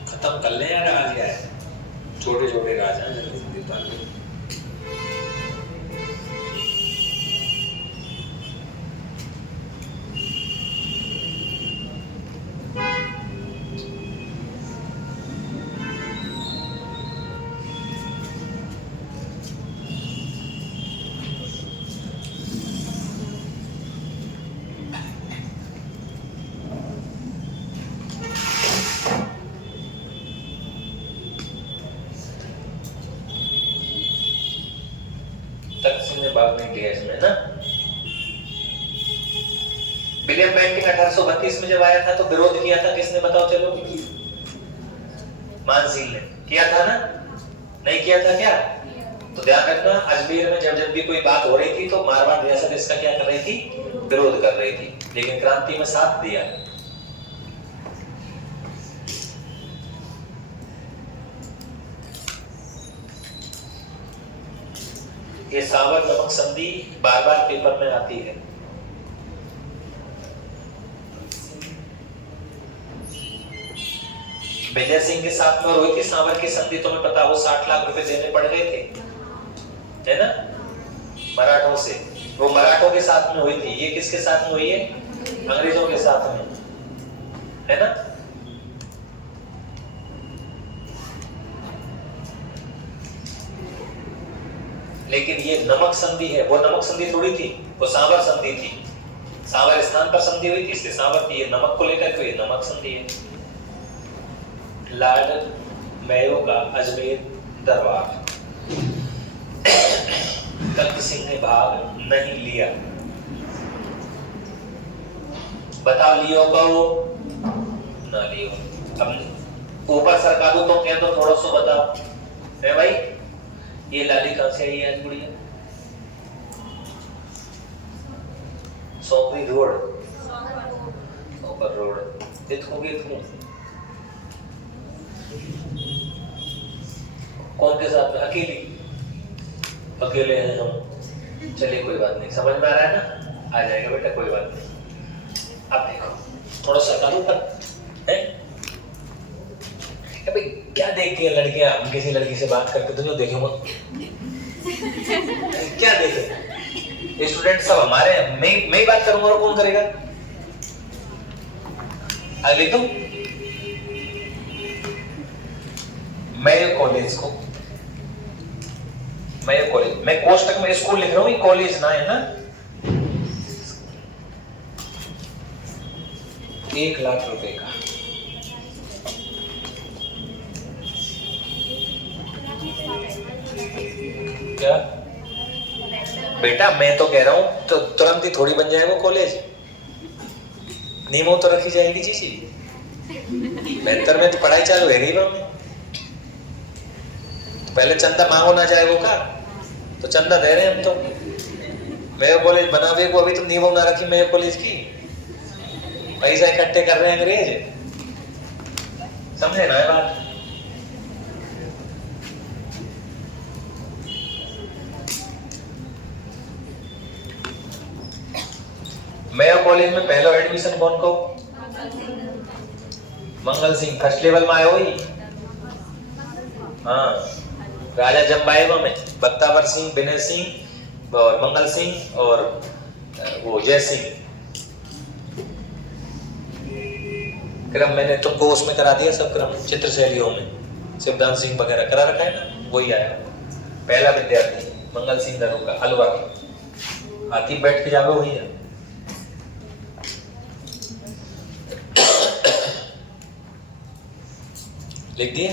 खत्म कर ले यार, आ गया है। छोटे छोटे राज हैं, जल्दी उतार ले। तख्त सिंह ने भाग नहीं लिया इसमें ना। विलियम बेंटिंग 1832 में जब आया था तो विरोध किया था किसने, बताओ चलो? मानसिंह ने किया था ना, नहीं किया था क्या? तो ध्यान रखना, अजमेर में जब जब भी कोई बात हो रही थी तो मारवाड़ रियासत इसका क्या कर रही थी? विरोध कर रही थी, लेकिन क्रांति में साथ दिया। ये सावर नमक संधि बार बार पेपर में आती है। विजय सिंह के साथ में हुई थी सावर की संधि, तुम्हें पता हो 60 लाख रुपए देने पड़ गए थे, है ना, मराठों से। वो मराठों के साथ में हुई थी। ये किसके साथ में हुई है? अंग्रेजों के साथ में, है ना। लेकिन ये नमक संधि है, वो नमक संधि थोड़ी थी, वो सांवर संधि थी। सांवर स्थान पर संधि हुई थी इसलिए सांवर थी। ये नमक को लेकर के ये नमक संधि है। लॉर्ड मेयो का अजमेर दरबार, तख्त सिंह ने भाग नहीं लिया। बताओ लियो कहो ना लियो? अब ऊपर सरका दो तो क्या, तो थोड़ा सा बताओ है भाई। ये लाली कहां से आई है आज गुड़िया? सोपरी रोड, सोपर रोड। इतनी कौन के साथ में? अकेली? अकेले हैं हम, चलिए कोई बात नहीं, समझ में आ रहा है ना, आ जाएगा बेटा, कोई बात नहीं। अब देखो थोड़ा सा कानून पर है भाई, क्या देखती है लड़कियां? हम किसी लड़की से बात करते तो जो देखे मत, क्या देखे? स्टूडेंट सब हमारे, मैं ही बात करूंगा और कौन करेगा? अगले तुम मैं कॉलेज को, मैं कोष्टक में स्कूल लिख रहा हूँ, कॉलेज ना है ना। 1 लाख रुपए का क्या बेटा? मैं तो कह रहा हूं तो तुरंत ही थोड़ी बन जाए वो कॉलेज, नियमों तो रखी जाएगी जी। 72 में तो पढ़ाई चालू है गई में। पहले चंदा मांगो ना जाए वो का, तो चंदा दे रहे हैं हम तो। मेयो कॉलेज बनावे को अभी तो नींव ना रखी मेयो कॉलेज की, पैसा इकट्ठे कर रहे हैं अंग्रेज, समझे ना ये बात? मेयो कॉलेज में पहला एडमिशन कौन को? मंगल सिंह। फर्स्ट लेवल में आयो ही, हाँ, राजा जम्बाएबा में बख्तावर सिंह, विनय सिंह और मंगल सिंह और वो जय सिंह। क्रम मैंने तुमको उसमें करा दिया, सब क्रम चित्र शैलियों में शिवदान सिंह वगैरह करा रखा है ना, वही आया पहला विद्यार्थी। मंगल सिंह दरोगा अलवर। हाथी बैठ के जावे वही है। लिख दिया।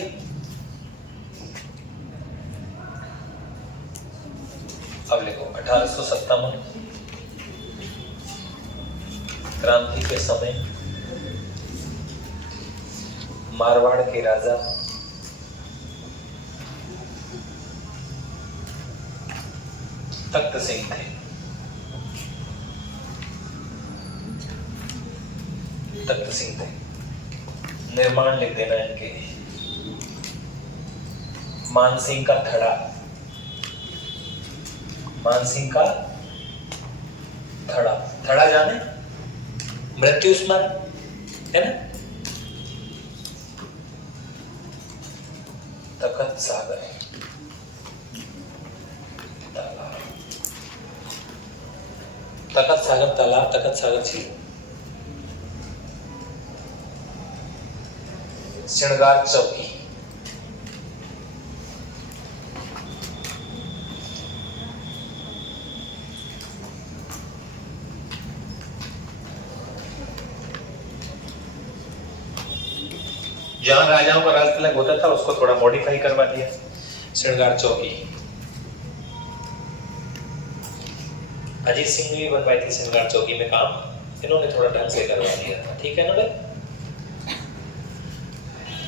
अब लिखो 1857 क्रांति के समय मारवाड़ के राजा तख्त सिंह थे। तख्त सिंह थे। निर्माण लिख देना इनके। मानसिंह का थड़ा। मानसिंह का थड़ा। थड़ा जाने? मृत्यु स्मारक है ना? तखत सागर तालाब। तखत सागर तालाब, तखत सागर झील। श्रृंगार चौकी। जहां राजाओं का राज तिलक होता था उसको थोड़ा मॉडिफाई करवा दिया, श्रृंगार चौकी। अजीत सिंह ने भी बनवाई थी श्रृंगार चौकी में काम, इन्होंने थोड़ा ढंग से करवा दिया था। ठीक है ना भाई?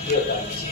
ये बता दीजिए।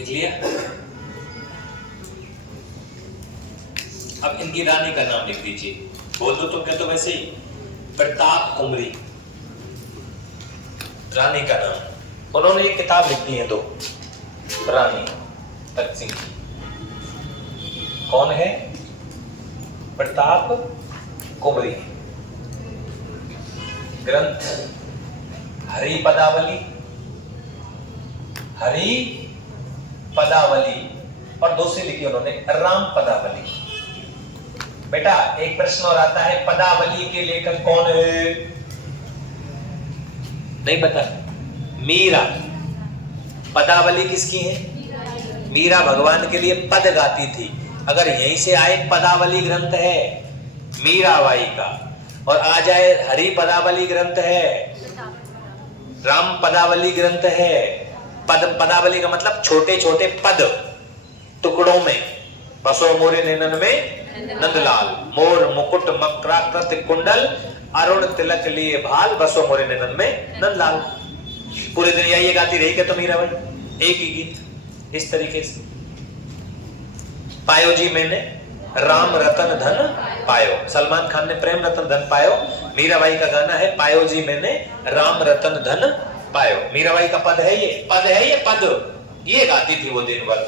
लिख लिया। अब इनकी रानी का नाम लिख दीजिए। बोल दो तो क्या, तो वैसे ही प्रताप कुमरी रानी का नाम। उन्होंने एक किताब लिखी है 2 रानी तख्त सिंह की। कौन है? प्रताप कुमरी। ग्रंथ हरि पदावली, हरि पदावली, और दूसरी लिखी उन्होंने राम पदावली। बेटा एक प्रश्न और आता है, पदावली के लेखक कौन है? नहीं पता? मीरा। पदावली किसकी है? मीरा भगवान के लिए पद गाती थी। अगर यहीं से आए पदावली ग्रंथ है मीराबाई का, और आ जाए हरि पदावली ग्रंथ है, राम पदावली ग्रंथ है। पदावली का मतलब छोटे छोटे पद टुकड़ों में। बसो मोरे नैनन में नंदलाल, मोर मुकुट मकराकृत कुंडल, अरुण तिलक लिए भाल, बसो मोरे नैनन में नंदलाल। पूरे दुनिया ये गाती रही क्या तो मीराबाई? एक ही गीत इस तरीके से। पायो जी मैंने राम रतन धन पायो। सलमान खान ने प्रेम रतन धन पायो। मीराबाई का गाना है पायो जी मैंने राम रतन धन पायो। मीराबाई का पद है ये, पद है ये, पद ये गाती थी वो दिन भर।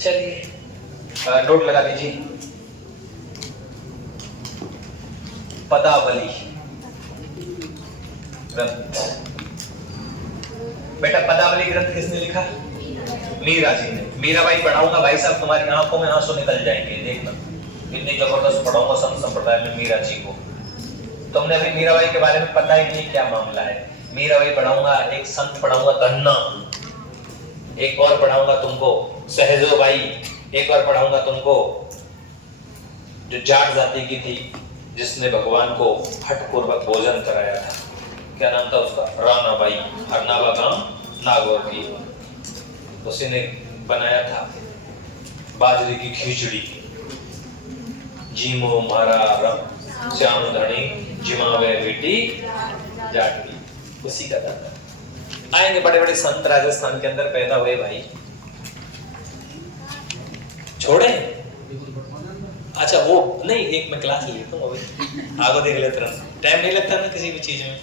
चलिए नोट लगा दीजिए। पदावली ग्रंथ। बेटा पदावली ग्रंथ किसने लिखा? मीरा जी ने। मीराबाई पढ़ाऊंगा भाई साहब, तुम्हारी आंखों में आंसू निकल जाएंगे, देखना इतनी जबरदस्त पढ़ाऊंगा संत संप्रदाय में मीरा जी को। तुमने अभी मीराबाई के बारे में पता ही नहीं क्या मामला है। मीराबाई पढ़ाऊंगा, एक संत पढ़ाऊंगा धन्ना, एक और पढ़ाऊंगा तुमको सहजो बाई, एक और पढ़ाऊंगा तुमको जो जाट जाति की थी जिसने भगवान को हठपूर्वक भोजन कराया था। क्या नाम था उसका? राना बाई। हरनावा गांव नागौर की। उसी ने बनाया था बाजरे की खिचड़ी। जीमो मारा रम श्याम धनी जिमावे बेटी जाटवी, उसी का था। आएंगे बड़े बड़े संत राजस्थान के अंदर पैदा हुए भाई। छोड़े अच्छा वो नहीं, एक मैं क्लास ले लेता हूँ अभी, आगे देख लेते रहो, टाइम नहीं लगता ना किसी भी चीज में।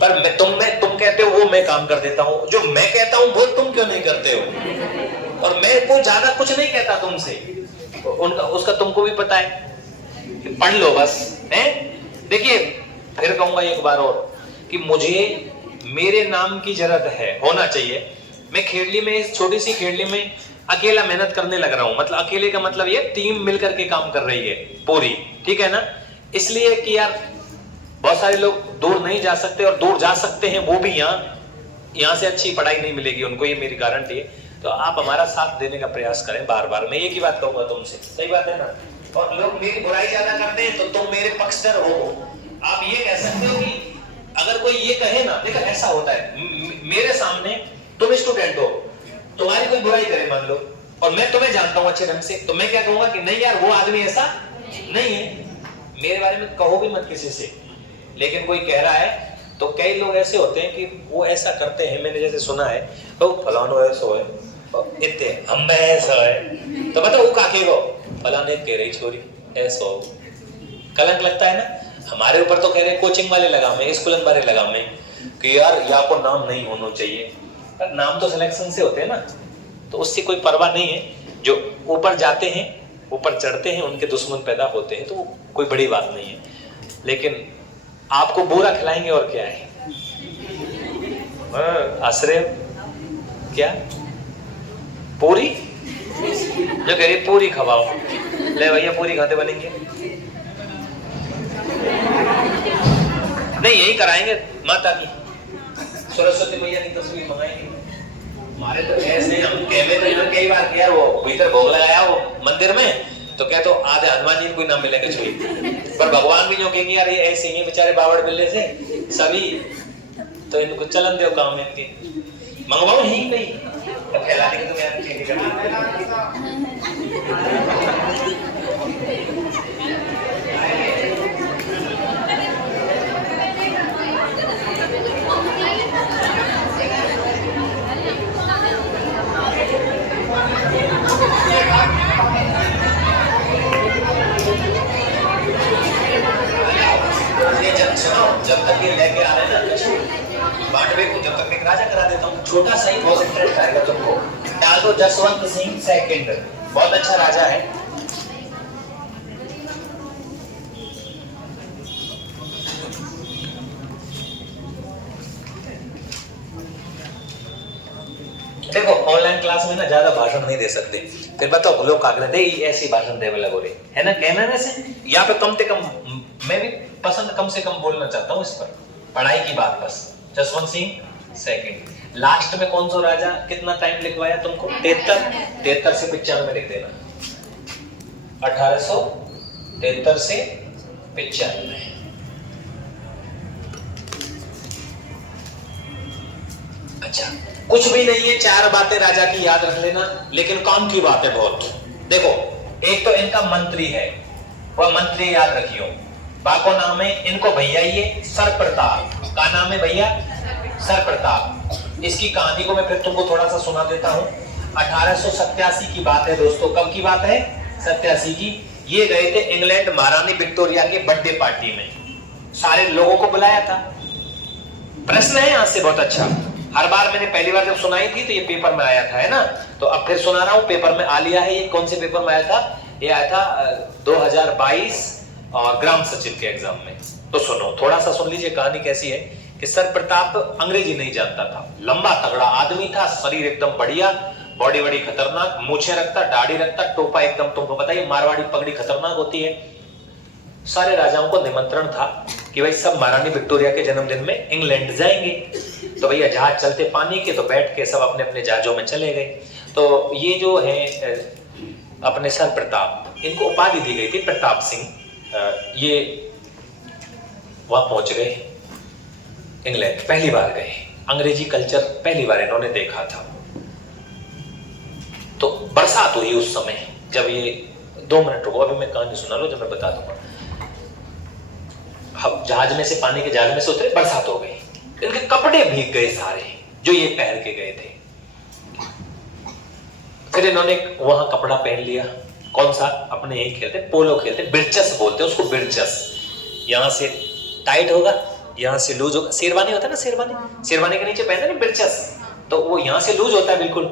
पर तुम कहते हो वो मैं काम कर देता हूँ, जो मैं कहता हूँ वो तुम क्यों नहीं करते हो? और मैं को ज्यादा कुछ नहीं कहता तुमसे, उनका उसका तुमको भी पता है, पढ़ लो बस है। देखिए फिर कहूंगा एक बार और कि मुझे मेरे नाम की जरूरत है, होना चाहिए। मैं खेड़ली में, इस छोटी सी खेड़ली में अकेला मेहनत करने लग रहा हूं, मतलब अकेले का मतलब ये टीम मिलकर के काम कर रही है पूरी, ठीक है ना। इसलिए कि यार बहुत सारे लोग दूर नहीं जा सकते, और दूर जा सकते हैं वो भी यहाँ से अच्छी पढ़ाई नहीं मिलेगी उनको, ये मेरी गारंटी है। तो आप हमारा साथ देने का प्रयास करें बार बार, मैं एक ही बात कहूंगा तुमसे, सही बात है ना। और लोग मेरी बुराई ज्यादा करते हैं तो तुम मेरे पक्षधर हो। आप ये कह सकते हो कि अगर कोई ये कहे ना, देखो ऐसा होता है, मेरे सामने तुम स्टूडेंट हो, तुम्हारी कोई बुराई करे मान लो, और मैं तुम्हें जानता हूं अच्छे ढंग से, तो मैं क्या कहूंगा कि नहीं यार वो आदमी ऐसा नहीं है, मेरे बारे में कहो भी मत किसी से। लेकिन कोई कह रहा है तो कई लोग ऐसे होते हैं कि वो ऐसा करते हैं, मैंने जैसे सुना है तो फलानो ऐसा है, इतने हम ऐसा है, तो बताओ वो काके को फलाने कह रही छोरी ऐसा हो, कलंक लगता है ना। हमारे ऊपर तो कह रहे कोचिंग वाले लगा में, स्कूल वाले लगा में कि यार या को नाम नहीं होना चाहिए, पर नाम तो सिलेक्शन से होते हैं ना, तो उससे कोई परवाह नहीं है। जो ऊपर जाते हैं, ऊपर चढ़ते हैं, उनके दुश्मन पैदा होते हैं, तो कोई बड़ी बात नहीं है। लेकिन आपको बुरा खिलाएंगे और क्या है, आश्रय क्या पूरी, जो कह रही पूरी खवाओ, ले भैया पूरी खाते बनेंगे नहीं, यही कराएंगे माता की, सरस्वती मैया की तस्वीर मंगाएंगे। हमारे तो ऐसे हम कहवे तो कई बार किया, वो भीतर भोग लगाया वो मंदिर में, तो क्या तो आधे हनुमान जी को कोई नाम मिलेगा छुई, पर भगवान भी जो कहेंगे यार ये ऐसे ही बेचारे बावड़ बिल्ले से सभी, तो इनको चलन दो काम है इनके, मंगवाओ ही नहीं, तो फैलाने की तो मैं चीज करनी। जब तक ये लेके आ रहे हैं ना कुछ बांटवे को, जब तक मैं राजा करा देता हूँ, छोटा सा ही बहुत इंटरेस्ट आएगा तुमको। डाल दो जसवंत सिंह सेकंड, बहुत अच्छा राजा है। देखो ऑनलाइन क्लास में ना ज्यादा भाषण नहीं दे सकते, फिर बताओ लोग आग्रह दे ऐसी भाषण दे वाला बोले है ना, कहना ना से यहाँ पे कम से कम मैं भी पसंद कम से कम बोलना चाहता हूँ इस पर, पढ़ाई की बात बस। जसवंत सिंह सेकंड, लास्ट में कौन सा राजा, कितना टाइम लिखवाया तुमको, 73 से 95 लिख देना, 1873 से 95। अच्छा कुछ भी नहीं है, 4 बातें राजा की याद रख लेना, लेकिन काम की बात है बहुत। देखो एक तो इनका मंत्री है, वह मंत्री याद रखियो, बाको नाम है इनको भैया, ये सर प्रताप का नाम है भैया, सर प्रताप। इसकी कहानी को मैं फिर तुमको थोड़ा सा सुना देता हूँ। 1887 की बात है दोस्तों, कब की बात है, 87 की। ये गए थे इंग्लैंड महारानी विक्टोरिया के बर्थडे पार्टी में, सारे लोगों को बुलाया था। प्रश्न है यहाँ से बहुत अच्छा, हर बार मैंने पहली बार जब सुनाई थी तो ये पेपर में आया था, है ना, तो अब फिर सुना रहा हूँ, पेपर में आ लिया है। ये कौन से पेपर में आया था, ये आया था 2022 और ग्राम सचिव के एग्जाम में। तो सुनो थोड़ा सा सुन लीजिए कहानी कैसी है कि सर प्रताप अंग्रेजी नहीं जानता था, लंबा तगड़ा आदमी था, शरीर एकदम बढ़िया, बॉडी बड़ी खतरनाक, मूछें रखता, दाढ़ी रखता, टोपा एकदम, तुमको बताइए मारवाड़ी पगड़ी खतरनाक होती है। सारे राजाओं को निमंत्रण था कि भाई सब महारानी विक्टोरिया के जन्मदिन में इंग्लैंड जाएंगे, तो भैया जहाज चलते पानी के, तो बैठ के सब अपने अपने जहाजों में चले गए। तो ये जो है अपने सर प्रताप, इनको उपाधि दी गई थी प्रताप सिंह। ये वहां पहुंच गए इंग्लैंड, पहली बार गए, अंग्रेजी कल्चर पहली बार इन्होंने देखा था। तो बरसात हुई उस समय, जब ये 2 मिनट रुको, अभी मैं कहानी सुना लो, जब मैं बता दूंगा। हम जहाज में से, पानी के जहाज में से उतरे, बरसात हो गई, इनके कपड़े भीग गए सारे जो ये पहन के गए थे। फिर इन्होंने वहां कपड़ा पहन लिया, कौन सा? अपने यही खेलते, पोलो खेलते, बिरचस बोलते हैं उसको, बिरचस। यहां से टाइट होगा, यहां से लूज होगा। शेरवानी होता है ना, शेरवानी, शेरवानी के नीचे पहनते ना बिरचस, तो वो यहां से लूज होता है बिल्कुल,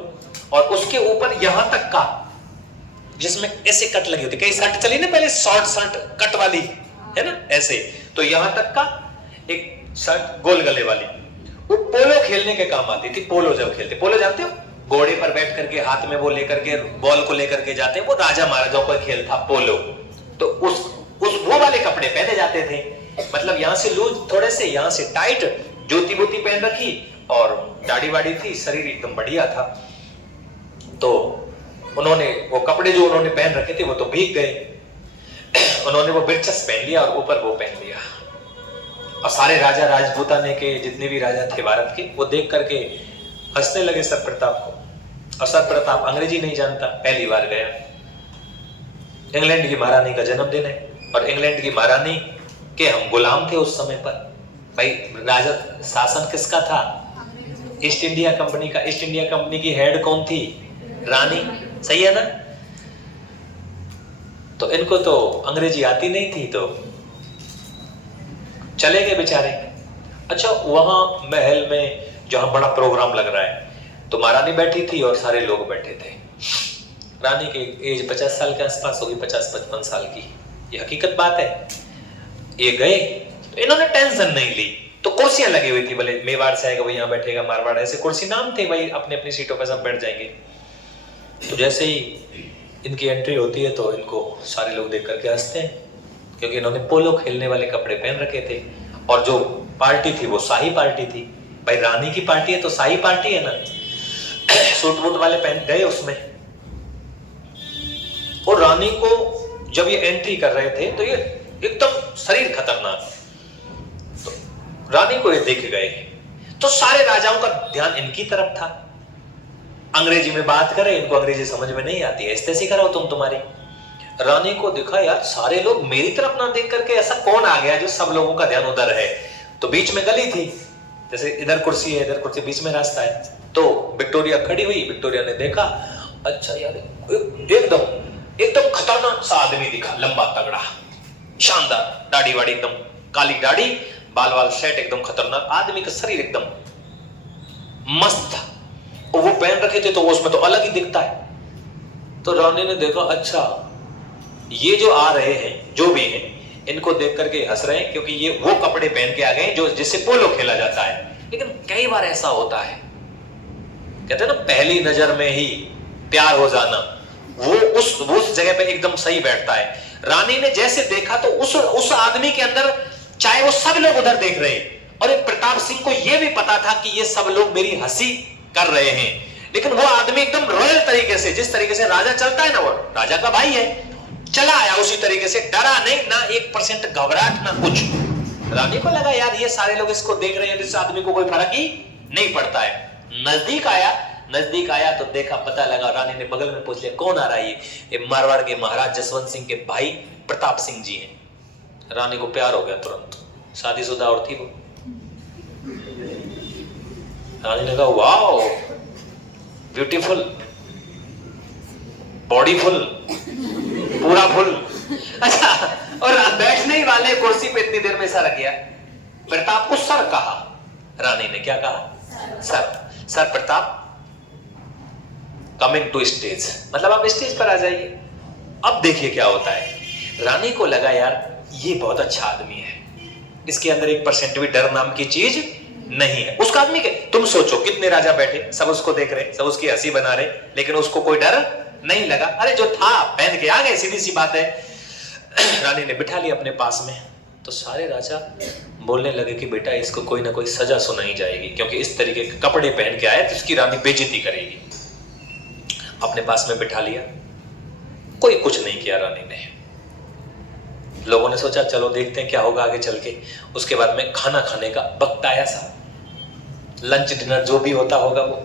और उसके ऊपर यहां तक का जिसमें ऐसे कट लगी होती, कई शर्ट चली ना पहले, शॉर्ट शर्ट कट वाली, है ना ऐसे, तो यहां तक का एक शर्ट गोल गले वाली, वो पोलो खेलने के काम आती थी। पोलो जब खेलते, पोलो जानते हो, घोड़े पर बैठ करके हाथ में वो लेकर के बॉल को लेकर के जाते हैं, वो राजा महाराजाओं का खेल था पोलो। तो उस वो वाले कपड़े पहने जाते थे, मतलब यहां से लूज थोड़े से, यहां से टाइट, जूती बूती पहन रखी और दाढ़ी वाड़ी थी, शरीर एकदम बढ़िया था। तो उन्होंने वो कपड़े जो उन्होंने पहन रखे थे वो तो भीग गए, उन्होंने वो बिरचस पहन लिया और ऊपर वो पहन लिया। और सारे राजा राजपूताने के जितने भी राजा थे भारत के, वो देख करके हंसने लगे सर प्रताप को। और सर प्रताप अंग्रेजी नहीं जानता, पहली बार गया, इंग्लैंड की महारानी का जन्मदिन है, और इंग्लैंड की महारानी के हम गुलाम थे उस समय पर। भाई राजा शासन किसका था? ईस्ट इंडिया कंपनी का। ईस्ट इंडिया कंपनी की हेड कौन थी? रानी, सही है ना? तो इनको तो अंग्रेजी आती नहीं थी, तो चले गए बेचारे। अच्छा, वहां महल में जहां बड़ा प्रोग्राम लग रहा है, तो महारानी बैठी थी और सारे लोग बैठे थे। रानी की एज 50 साल के आसपास होगी, 50-55 साल की, ये हकीकत बात है। ये गए तो इन्होंने टेंशन नहीं ली, तो कुर्सियां लगी हुई थी, बोले मेवाड़ से आएगा वो यहाँ बैठेगा, मारवाड़, ऐसे कुर्सी नाम थे भाई, अपने अपनी सीटों पर सब बैठ जाएंगे। तो जैसे ही इनकी एंट्री होती है तो इनको सारे लोग देख करके हंसते हैं, क्योंकि इन्होंने पोलो खेलने वाले कपड़े पहन रखे थे, और जो पार्टी थी वो शाही पार्टी थी। भाई रानी की पार्टी है तो शाही पार्टी है ना, सूट वूट वाले पहन गए उसमें। और रानी को जब ये एंट्री कर रहे थे तो ये एकदम शरीर खतरनाक, तो रानी को ये देख गए, तो सारे राजाओं का ध्यान इनकी तरफ था। अंग्रेजी में बात करें, इनको अंग्रेजी समझ में नहीं आती है, इस तरह करो तुम्हारी। रानी को दिखा यार सारे लोग मेरी तरफ ना देख करके ऐसा कौन आ गया जो सब लोगों का ध्यान उधर है। तो बीच में गली थी, जैसे इधर कुर्सी है, इधर कुर्सी, बीच में रास्ता है। तो विक्टोरिया खड़ी हुई, विक्टोरिया ने देखा, अच्छा यार एकदम एकदम खतरनाक सा आदमी दिखा, लंबा तगड़ा शानदार, दाढ़ी वाड़ी एकदम काली दाढ़ी, बाल वाल सेट, एकदम खतरनाक आदमी का शरीर एकदम मस्त था। और वो पहन रखे थे तो उसमें तो अलग ही दिखता है। तो रानी ने देखा, अच्छा ये जो आ रहे हैं, जो भी हैं, इनको देख करके हंस रहे हैं, क्योंकि ये वो कपड़े पहन के आ गए जो जिससे पोलो खेला जाता है। लेकिन कई बार ऐसा होता है, कहते हैं ना पहली नजर में ही प्यार हो जाना, वो उस जगह पे एकदम सही बैठता है। रानी ने जैसे देखा तो उस आदमी के अंदर, चाहे वो सब लोग उधर देख रहे हैं, और प्रताप सिंह को यह भी पता था कि ये सब लोग मेरी हंसी कर रहे हैं, लेकिन वो आदमी एकदम रॉयल तरीके से, जिस तरीके से राजा चलता है ना, वो राजा का भाई है, चला आया उसी तरीके से, डरा नहीं, ना 1% घबराहट, ना कुछ। रानी को लगा यार ये सारे लोग इसको देख रहे हैं, इस आदमी को कोई फर्क ही नहीं पड़ता है। नजदीक आया तो देखा, पता लगा, रानी ने बगल में पूछ लिया कौन आ रहा है? ये मारवाड़ के महाराज जसवंत सिंह के भाई प्रताप सिंह जी हैं। रानी को प्यार हो गया तुरंत, शादीशुदा और थी वो। रानी ने कहा वाओ ब्यूटीफुल, बॉडी फुल, पूरा फुल। अच्छा, और बैठने ही वाले कुर्सी पे इतनी देर में सर किया, प्रताप को सर कहा। रानी ने क्या कहा? Sir Pratap coming to stage, मतलब आप स्टेज पर आ जाइए। अब देखिए क्या होता है। रानी को लगा यार ये बहुत अच्छा आदमी है, इसके अंदर 1% भी डर नाम की चीज नहीं है। उसका आदमी के, तुम सोचो कितने राजा बैठे, सब उसको देख रहे, सब उसकी हंसी बना रहे, लेकिन उसको कोई डर नहीं लगा। अरे जो था पहन के आ गए, सीधी सी बात है। रानी ने बिठा लिया अपने पास में, तो सारे राजा बोलने लगे कि बेटा इसको कोई ना कोई सजा सुनाई जाएगी, क्योंकि इस तरीके के कपड़े पहन के आए तो इसकी रानी बेइज्जती करेगी। अपने पास में बिठा लिया, कोई कुछ नहीं किया रानी ने। लोगों ने सोचा चलो देखते हैं क्या होगा आगे चल के। उसके बाद में खाना खाने का वक्त आया, सा लंच डिनर जो भी होता होगा वो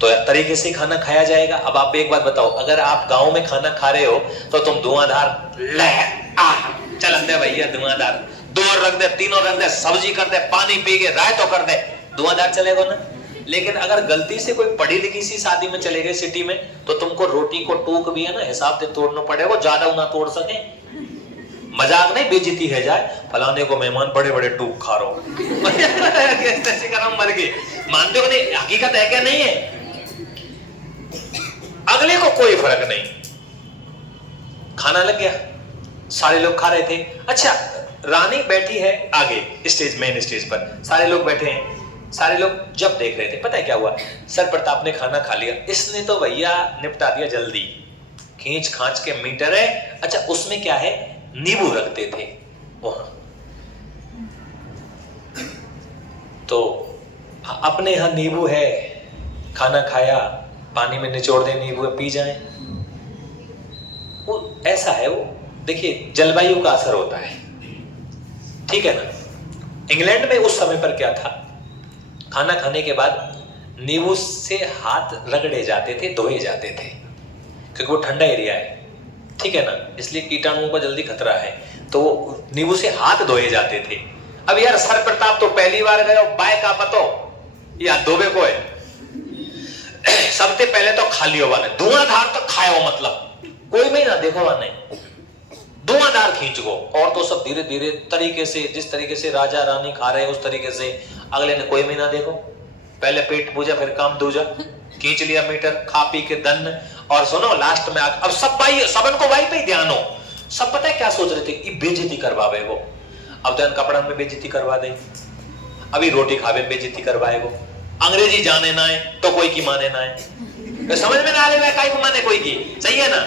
तो तरीके से खाना खाया जाएगा। अब आप एक बात बताओ, अगर आप गांव में खाना खा रहे हो तो तुम धुआंधार ले चल दे भैया, धुआंधार 2 और रख दे, 3 और रख दे, सब्जी कर दे, पानी पी के रायतो कर दे, धुआंधार चलेगा ना? लेकिन अगर गलती से कोई पढ़ी लिखी सी शादी में चले गए सिटी में, तो तुमको रोटी को टूक भी है ना हिसाब से तोड़ना पड़ेगा, ज्यादा ना तोड़ सके। मजाक नहीं, बेइज्जती है जाए, फलाने को मेहमान बड़े बड़े टूक खा रहा हूं कैसे करम मर गए, मानते हो नहीं? हकीकत है क्या नहीं है? अगले को कोई फर्क नहीं। खाना लग गया, सारे लोग खा रहे थे। अच्छा, रानी बैठी है आगे स्टेज, मेन स्टेज पर, सारे लोग बैठे हैं। सारे लोग जब देख रहे थे, पता है क्या हुआ? सर प्रताप ने खाना खा लिया, इसने तो भैया निपटा दिया जल्दी, खींच खांच के मीटर है। अच्छा, उसमें क्या है, नींबू रखते थे वहां, तो अपने यहां नींबू है, खाना खाया, पानी में निचोड़ दे नींबू, पी जाए। वो ऐसा है, वो देखिए जलवायु का असर होता है, ठीक है ना। इंग्लैंड में उस समय पर क्या था, खाना खाने के बाद नींबू से हाथ रगड़े जाते थे, धोए जाते थे, क्योंकि वो ठंडा एरिया है, ठीक है ना, इसलिए कीटाणुओं का जल्दी खतरा है, तो नींबू से हाथ धोए जाते थे। अब यार सर प्रताप तो पहली बार गए, बाय का पतो या धोबे को है सबसे पहले तो खाली हो वाले धुआंधार तो खाए हो, मतलब कोई भी ना देखो वाने धुआंधार खींच गो, और तो सब धीरे धीरे तरीके से, जिस तरीके से राजा रानी खा रहे हैं उस तरीके से अगले ने कोई भी ना देखो, पहले पेट पूजा फिर काम दूजा, खींच लिया मीटर, खा पी के दन। और सुनो लास्ट में अब सब भाई, सबन को भाई पे ही ध्यान हो, सब पता है क्या सोच रहे थे, ये बेइज्जती करवावे वो, अब तो कपड़ा में बेइज्जती करवा दे, अभी रोटी खावे बेइज्जती करवाए वो, अंग्रेजी जाने ना है तो कोई की माने ना है, तो समझ में ना आ रहा है काई को माने कोई की, सही है ना।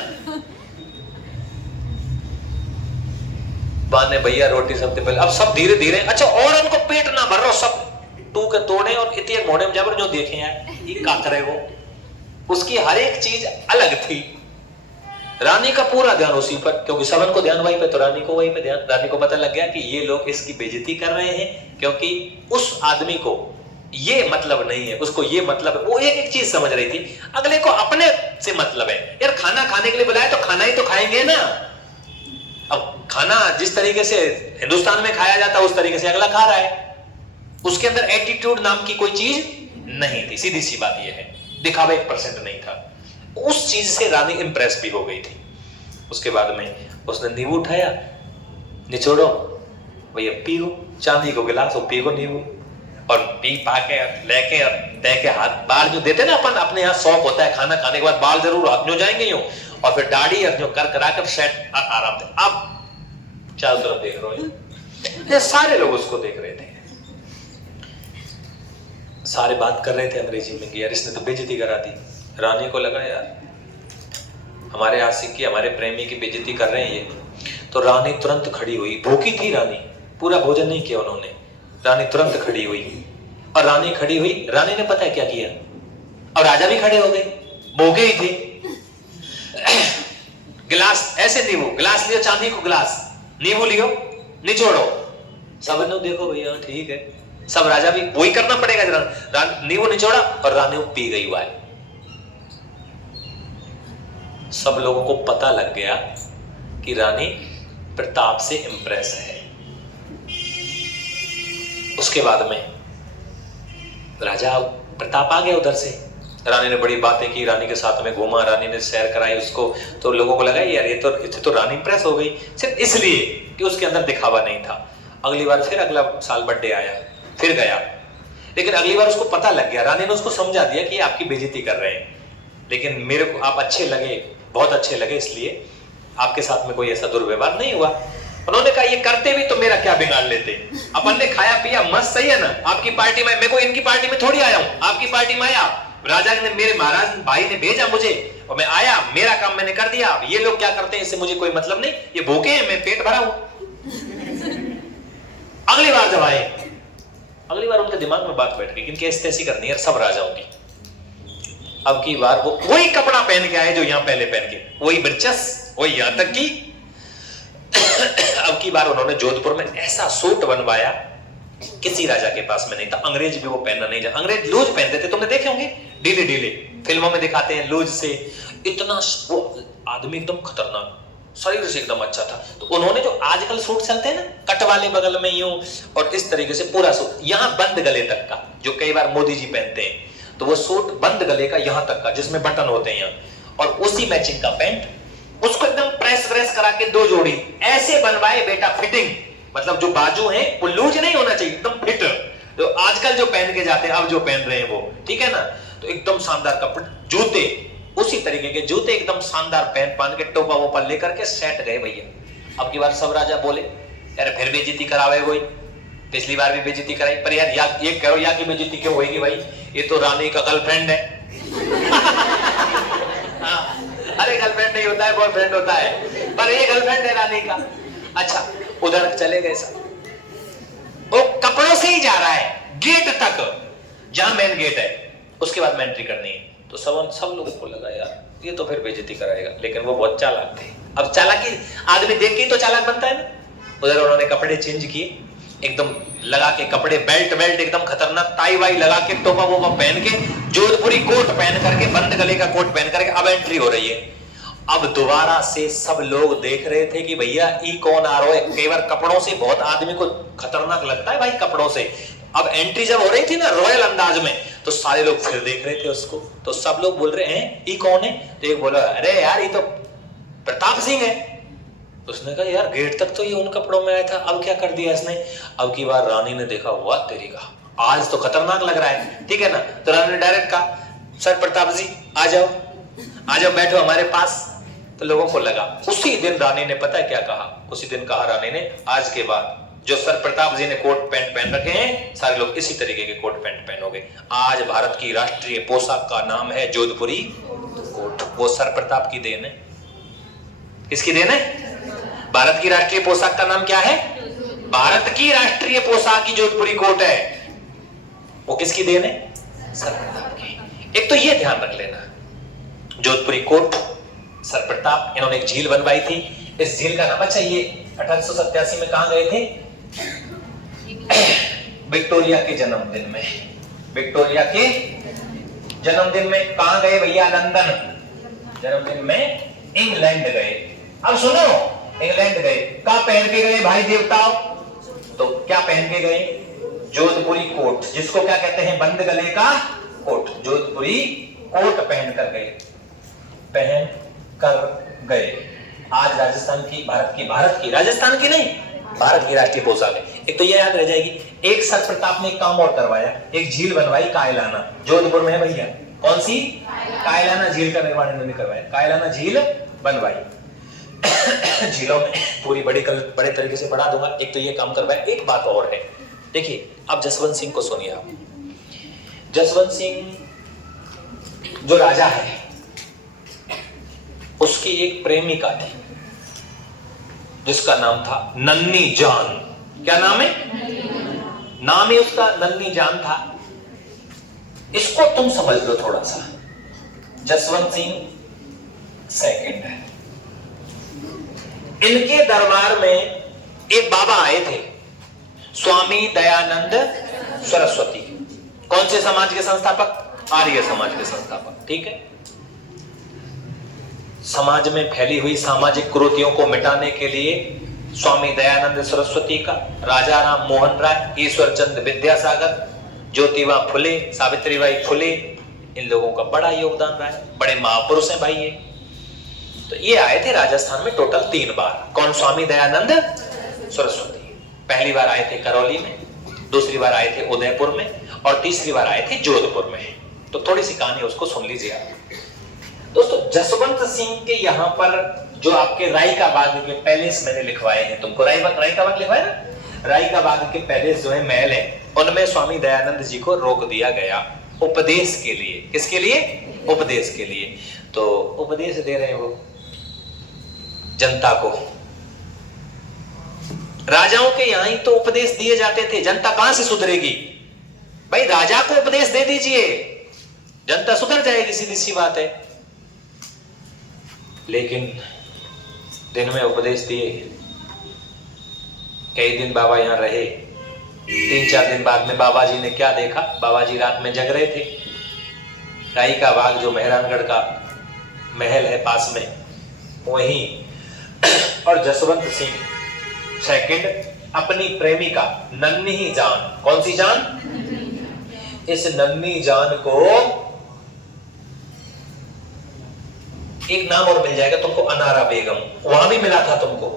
बाने भैया रोटी सबसे पहले, अब सब धीरे धीरे, अच्छा और उनको पेट ना भर रहा, सब टू के तोड़े और इतने मोड़े में जबर जो देखे हैं ये का करे वो, उसकी हर एक चीज अलग थी। रानी का पूरा ध्यान उसी पर, क्योंकि सबन को ध्यान वहीं पे, तो रानी को वहीं पे ध्यान। रानी को पता लग गया कि ये लोग इसकी बेइज्जती कर रहे हैं, क्योंकि उस आदमी को ये मतलब नहीं है, उसको ये मतलब है, वो एक एक चीज समझ रही थी, अगले को अपने से मतलब है। यार खाना खाने के लिए बुलाया तो खाना ही तो खाएंगे ना, अब खाना जिस तरीके से हिंदुस्तान में खाया जाता है उस तरीके से अगला खा रहा है, उसके अंदर एटीट्यूड नाम की कोई चीज नहीं थी, सीधी सी बात यह है, दिखावा 1% नहीं था। उस चीज से रानी इंप्रेस भी हो गई थी। उसके बाद में उसने नींबू उठाया, निचोड़ो भैया पियो, चांदी को गिलास हो पियो नींबू, और पी पा के लेके दे के हाथ बाल जो देते ना अपन, अपने यहाँ शौक होता है खाना खाने के बाद बाल जरूर हाथ में जाएंगे यूं, और फिर दाढ़ी जो कर करा कर सेट आराम से, अब चारों तरफ देख रहे हो, ये सारे लोग उसको देख रहे थे, सारे बात कर रहे थे अंग्रेजी में कि यार इसने तो बेइज्जती करा दी। रानी को लगा यार हमारे आशिक की, हमारे प्रेमी की बेइज्जती कर रहे हैं ये, तो रानी तुरंत खड़ी हुई, भूखी थी रानी, पूरा भोजन नहीं किया उन्होंने, रानी तुरंत खड़ी हुई, और रानी खड़ी हुई, रानी ने पता है क्या किया, और राजा भी खड़े हो गए, भूखे ही थे, गिलास ऐसे नींबू, गिलास लियो चांदी को गिलास, नींबू लियो निचोड़ो, सब ने देखो भैया ठीक है, सब राजा भी वही करना पड़ेगा जरा, नींबू निचोड़ा और रानी पी गई वाय। सब लोगों को पता लग गया कि रानी प्रताप से इंप्रेस है। उसके बाद में राजा प्रताप आ गया उधर से, रानी ने बड़ी बातें की, रानी के साथ में घूमा, रानी ने सैर कराई उसको, तो लोगों को लगा यार ये तो इससे तो रानी इंप्रेस हो गई, सिर्फ इसलिए कि उसके अंदर दिखावा नहीं था। अगली बार फिर अगला साल बर्थडे आया, फिर गया, लेकिन अगली बार उसको पता लग गया, रानी ने उसको समझा दिया कि आपकी बेइज्जती कर रहे हैं, लेकिन मेरे को आप अच्छे लगे, बहुत अच्छे लगे, इसलिए आपके साथ में कोई ऐसा दुर्व्यवहार नहीं हुआ। उन्होंने कहा ये करते भी तो मेरा क्या बिगाड़ लेते, अपन ने खाया पिया मस्त, सही है ना, आपकी पार्टी में, मैं को इनकी पार्टी में थोड़ी आया हूं, आपकी पार्टी में आया, राजा ने, मेरे महाराज भाई ने भेजा मुझे और मैं आया, मेरा काम मैंने कर दिया, ये लोग क्या करते हैं इससे मुझे कोई मतलब नहीं, ये भूखे हैं, मैं पेट भरा हूं। अगली बार जब आए, अगली बार उनके दिमाग में बात बैठ गई कि इनकी ऐसी करनी है सब राजाओं की। अब की बार वो वही कपड़ा पहन के आए जो यहां पहले पहन के, वही बरचस, वही यहां तक की अब की बार उन्होंने जोधपुर में ऐसा सूट बनवाया, किसी राजा के पास में नहीं था, अंग्रेज भी वो पहनना नहीं जानते, अंग्रेज लूज पहनते थे, तुमने देखे होंगे, ढीले ढीले फिल्मों में दिखाते हैं लूज से, इतना वो आदमी एकदम खतरनाक, शरीर से एकदम अच्छा था। तो उन्होंने जो आजकल सूट चलते हैं ना, कट वाले बगल में यूं और इस तरीके से पूरा सूट, यहां बंद गले तक का, जो कई बार मोदी जी पहनते हैं, तो वो सूट बंद गले का यहां तक का जिसमें बटन होते हैं, और उसी मैचिंग का पैंट, उसको एकदम प्रेस व्रेस करा के 2 जोड़ी ऐसे बनवाए बेटा, फिटिंग, मतलब जो बाजू है वो लूज नहीं होना चाहिए, एकदम फिट, जो आजकल जो पहन के जाते हैं, अब जो पहन रहे हैं वो, ठीक है ना, तो एकदम शानदार कपड़े, जूते उसी तरीके के जूते, एकदम शानदार पहन के टोपा वोपा लेकर के सेट गए भैया। अब की बार सब राजा बोले यार फिर बेइज्जती करावे कोई, पिछली बार भी बेइज्जती कराई, पर यार ये करो या की बेइज्जती क्यों होगी भाई, ये तो रानी का गर्लफ्रेंड है। अरे गर्लफ्रेंड नहीं होता है, बॉयफ्रेंड होता है, पर ये गर्लफ्रेंड है रानी का। अच्छा उधर चले गए सब, वो कपड़ों से ही जा रहा है गेट तक, जहां मेन गेट है, उसके बाद में एंट्री करनी है, तो सब लोगों को लगा यार ये तो फिर बेइज्जती कराएगा, लेकिन वो बहुत चालाक थे। अब चालाकी आदमी देख के ही तो चालाक बनता है ना। उधर उन्होंने कपड़े चेंज किए, एकदम लगा के कपड़े, बेल्ट एकदम खतरनाक, टाई वाई लगा के, टोपा वोपा पहन के, जोधपुरी कोट पहन करके, बंद गले का कोट पहन करके अब एंट्री हो रही है। अब दोबारा से सब लोग देख रहे थे कि भैया ई कौन आ रहा है, कई बार कपड़ों से बहुत आदमी को खतरनाक लगता है भाई कपड़ों से। अब एंट्री जब हो रही थी ना रॉयल अंदाज में, तो सारे लोग फिर देख रहे थे उसको, तो सब लोग बोल रहे हैं ई कौन है, तो एक बोला अरे यार ये तो प्रताप सिंह है। उसने कहा यार गेट तक तो ये उन कपड़ों में आया था, अब क्या कर दिया इसने। अब की बार रानी ने देखा, हुआ तेरी का आज तो खतरनाक लग रहा है, ठीक है ना, तो रानी ने डायरेक्ट कहा सर प्रताप जी आ जाओ, आ जाओ बैठो हमारे पास। तो लोगों को लगा, उसी दिन रानी ने पता है क्या कहा, उसी दिन कहा रानी ने आज के बाद जो सर प्रताप जी ने कोट पैंट पहन रखे हैं, सारे लोग इसी तरीके के कोट पैंट पहनोगे। आज भारत की राष्ट्रीय पोशाक का नाम है जोधपुरी कोट, वो सर प्रताप की देन है। किसकी देन है? भारत की राष्ट्रीय पोशाक का नाम क्या है? भारत की राष्ट्रीय पोशाक की जोधपुरी कोट है, वो किसकी देन है? सर प्रताप की। एक तो ये ध्यान रख लेना, जोधपुरी कोट सर प्रताप, इन्होंने एक झील बनवाई थी, इस झील का नाम, अच्छा ये 1887 में कहां गए थे? विक्टोरिया के जन्मदिन में, विक्टोरिया के जन्मदिन में कहां गए भैया? लंदन। जन्मदिन में इंग्लैंड गए। अब सुनो, इंग्लैंड गए, क्या पहन के गए भाई देवताओं? तो क्या पहन के गए? जोधपुरी कोट, जिसको क्या कहते हैं? बंद गले का कोट, जोधपुरी कोट पहन कर गए, पहन कर गए। आज राजस्थान की, भारत की राजस्थान की नहीं, भारत की राष्ट्रीय पोशाक है। एक तो यह याद रह जाएगी। एक सर प्रताप ने एक काम और करवाया, एक झील बनवाई कायलाना, जोधपुर में है भैया। कौन सी? कायलाना झील का निर्माण इन्होंने करवाया, कायलाना झील बनवाई। झीलों में पूरी बड़े तरीके से बढ़ा दूंगा। एक तो ये काम करवाया, एक बात और है, देखिए अब जसवंत सिंह को सुनिए आप। जसवंत सिंह जो राजा है, उसकी एक प्रेमिका थी जिसका नाम था नन्नी जान। क्या नाम है? नाम ही उसका नन्नी जान था। इसको तुम समझ लो थोड़ा सा। जसवंत सिंह सेकंड है, इनके दरबार में एक बाबा आए थे, स्वामी दयानंद सरस्वती। कौन से समाज के संस्थापक? आर्य समाज के संस्थापक, ठीक है। समाज में फैली हुई सामाजिक कुरीतियों को मिटाने के लिए स्वामी दयानंद सरस्वती का, राजा राम मोहन राय, ईश्वर चंद्र विद्यासागर, ज्योतिबा फुले, सावित्रीबाई फुले, इन लोगों का बड़ा योगदान रहा है, बड़े महापुरुष हैं भाई ये। तो ये आए थे राजस्थान में टोटल 3 बार। कौन? स्वामी दयानंद सरस्वती। पहली बार आए थे करौली में, दूसरी बार आए थे उदयपुर में, और तीसरी बार आए थे जोधपुर में। तो थोड़ी सी कहानी उसको सुन लीजिए आप दोस्तों। जसवंत सिंह के यहाँ पर जो आपके राई का बाग के पैलेस मैंने लिखवाए हैं तुमको, राई का बाग लिखवाया ना, राई का बाग के पैलेस जो है, महल है, उनमें स्वामी दयानंद जी को रोक दिया गया उपदेश के लिए। किसके लिए? उपदेश के लिए। तो उपदेश दे रहे हैं वो जनता को। राजाओं के यहां ही तो उपदेश दिए जाते थे, जनता कहां से सुधरेगी भाई? राजा को उपदेश दे दीजिए, जनता सुधर जाएगी, सीधी सी बात है। लेकिन दिन में उपदेश दिए, कई दिन बाबा यहां रहे। 3-4 दिन बाद में बाबा जी ने क्या देखा? बाबा जी रात में जग रहे थे, राई का बाग जो मेहरानगढ़ का महल है पास में, वहीं, और जसवंत सिंह सेकंड अपनी प्रेमिका नन्ही जान, कौन सी जान? इस नन्ही जान को एक नाम और मिल जाएगा तुमको, अनारा बेगम। वहां भी मिला था तुमको।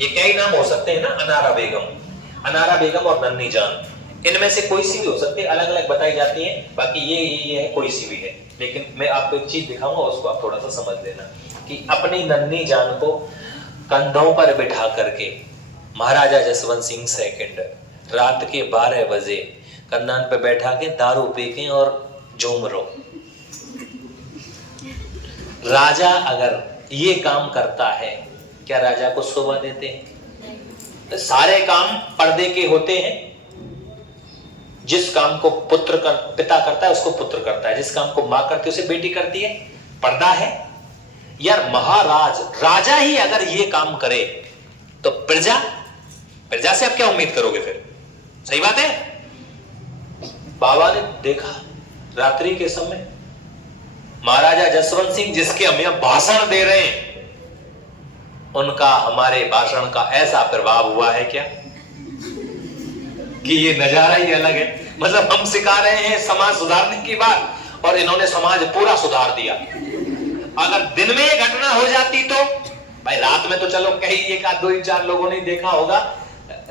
ये क्या ही नाम हो सकते हैं ना, अनारा बेगम, अनारा बेगम और नन्ही जान, इनमें से कोई सी भी हो सकती है, अलग अलग बताई जाती है। बाकी ये है, कोई सी भी है। लेकिन मैं आपको एक चीज दिखाऊंगा, उसको आप थोड़ा सा समझ लेना कि अपनी नन्ही जान को कंधों पर बिठा करके महाराजा जसवंत सिंह सेकंड रात के 12 बजे कन्नान पे बैठा के दारू पी के और झूम रो। राजा अगर ये काम करता है, क्या राजा को शोभा देते हैं? तो सारे काम पर्दे के होते हैं। जिस काम को पिता करता है उसको पुत्र करता है, जिस काम को मां करती है उसे बेटी करती है, पर्दा है यार। महाराज राजा ही अगर ये काम करे तो प्रजा से आप क्या उम्मीद करोगे फिर? सही बात है। बाबा ने देखा रात्रि के समय महाराजा जसवंत सिंह जिसके हम यहां भाषण दे रहे हैं, उनका हमारे भाषण का ऐसा प्रभाव हुआ है क्या कि ये नजारा ही अलग है। मतलब हम सिखा रहे हैं समाज सुधारने की बात, और इन्होंने समाज पूरा सुधार दिया। अगर दिन में ये घटना हो जाती तो भाई, रात में तो चलो कहीं एक आध 2-4 लोगों ने देखा होगा,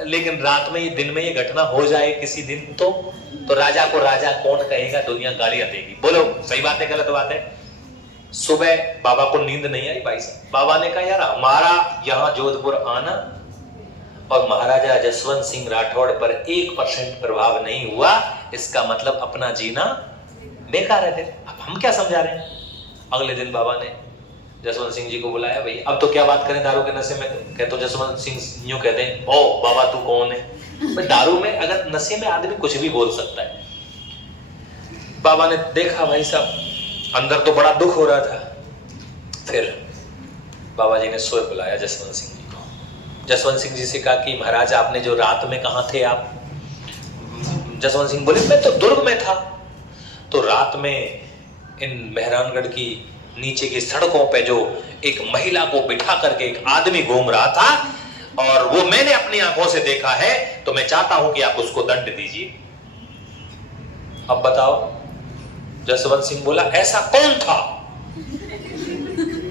लेकिन रात में, ये दिन में ये घटना हो जाए किसी दिन तो राजा को राजा कौन कहेगा? दुनिया गालियां देगी। बोलो सही बात है गलत बात है? सुबह बाबा को नींद नहीं आई भाई साहब। बाबा ने कहा यार हमारा यहां जोधपुर आना और महाराजा जसवंत सिंह राठौड़ पर 1% प्रभाव नहीं हुआ, इसका मतलब अपना जीना बेकार है। अब हम क्या समझा रहे हैं? अगले दिन बाबा ने जसवंत सिंह जी को बुलाया। भाई अब तो क्या बात करें दारू के नशे में, कहते तो जसवंत सिंह यूं कहते हैं, ओ बाबा तू कौन है? भाई दारू में अगर नशे में आदमी कुछ भी बोल सकता है। बाबा ने देखा भाई साहब अंदर तो बड़ा दुख हो रहा था। फिर बाबा जी ने सोए बुलाया जसवंत सिंह जी को। जसवंत सिंह जी से कहा कि महाराज आपने जो रात में कहाँ थे आप? जसवंत सिंह बोले मैं तो दुर्ग में था। तो रात में इन मेहरानगढ़ की नीचे की सड़कों पे जो एक महिला को बिठा करके एक आदमी घूम रहा था, और वो मैंने अपनी आंखों से देखा है, तो मैं चाहता हूं कि आप उसको दंड दीजिए। अब बताओ, जसवंत सिंह बोला ऐसा कौन था?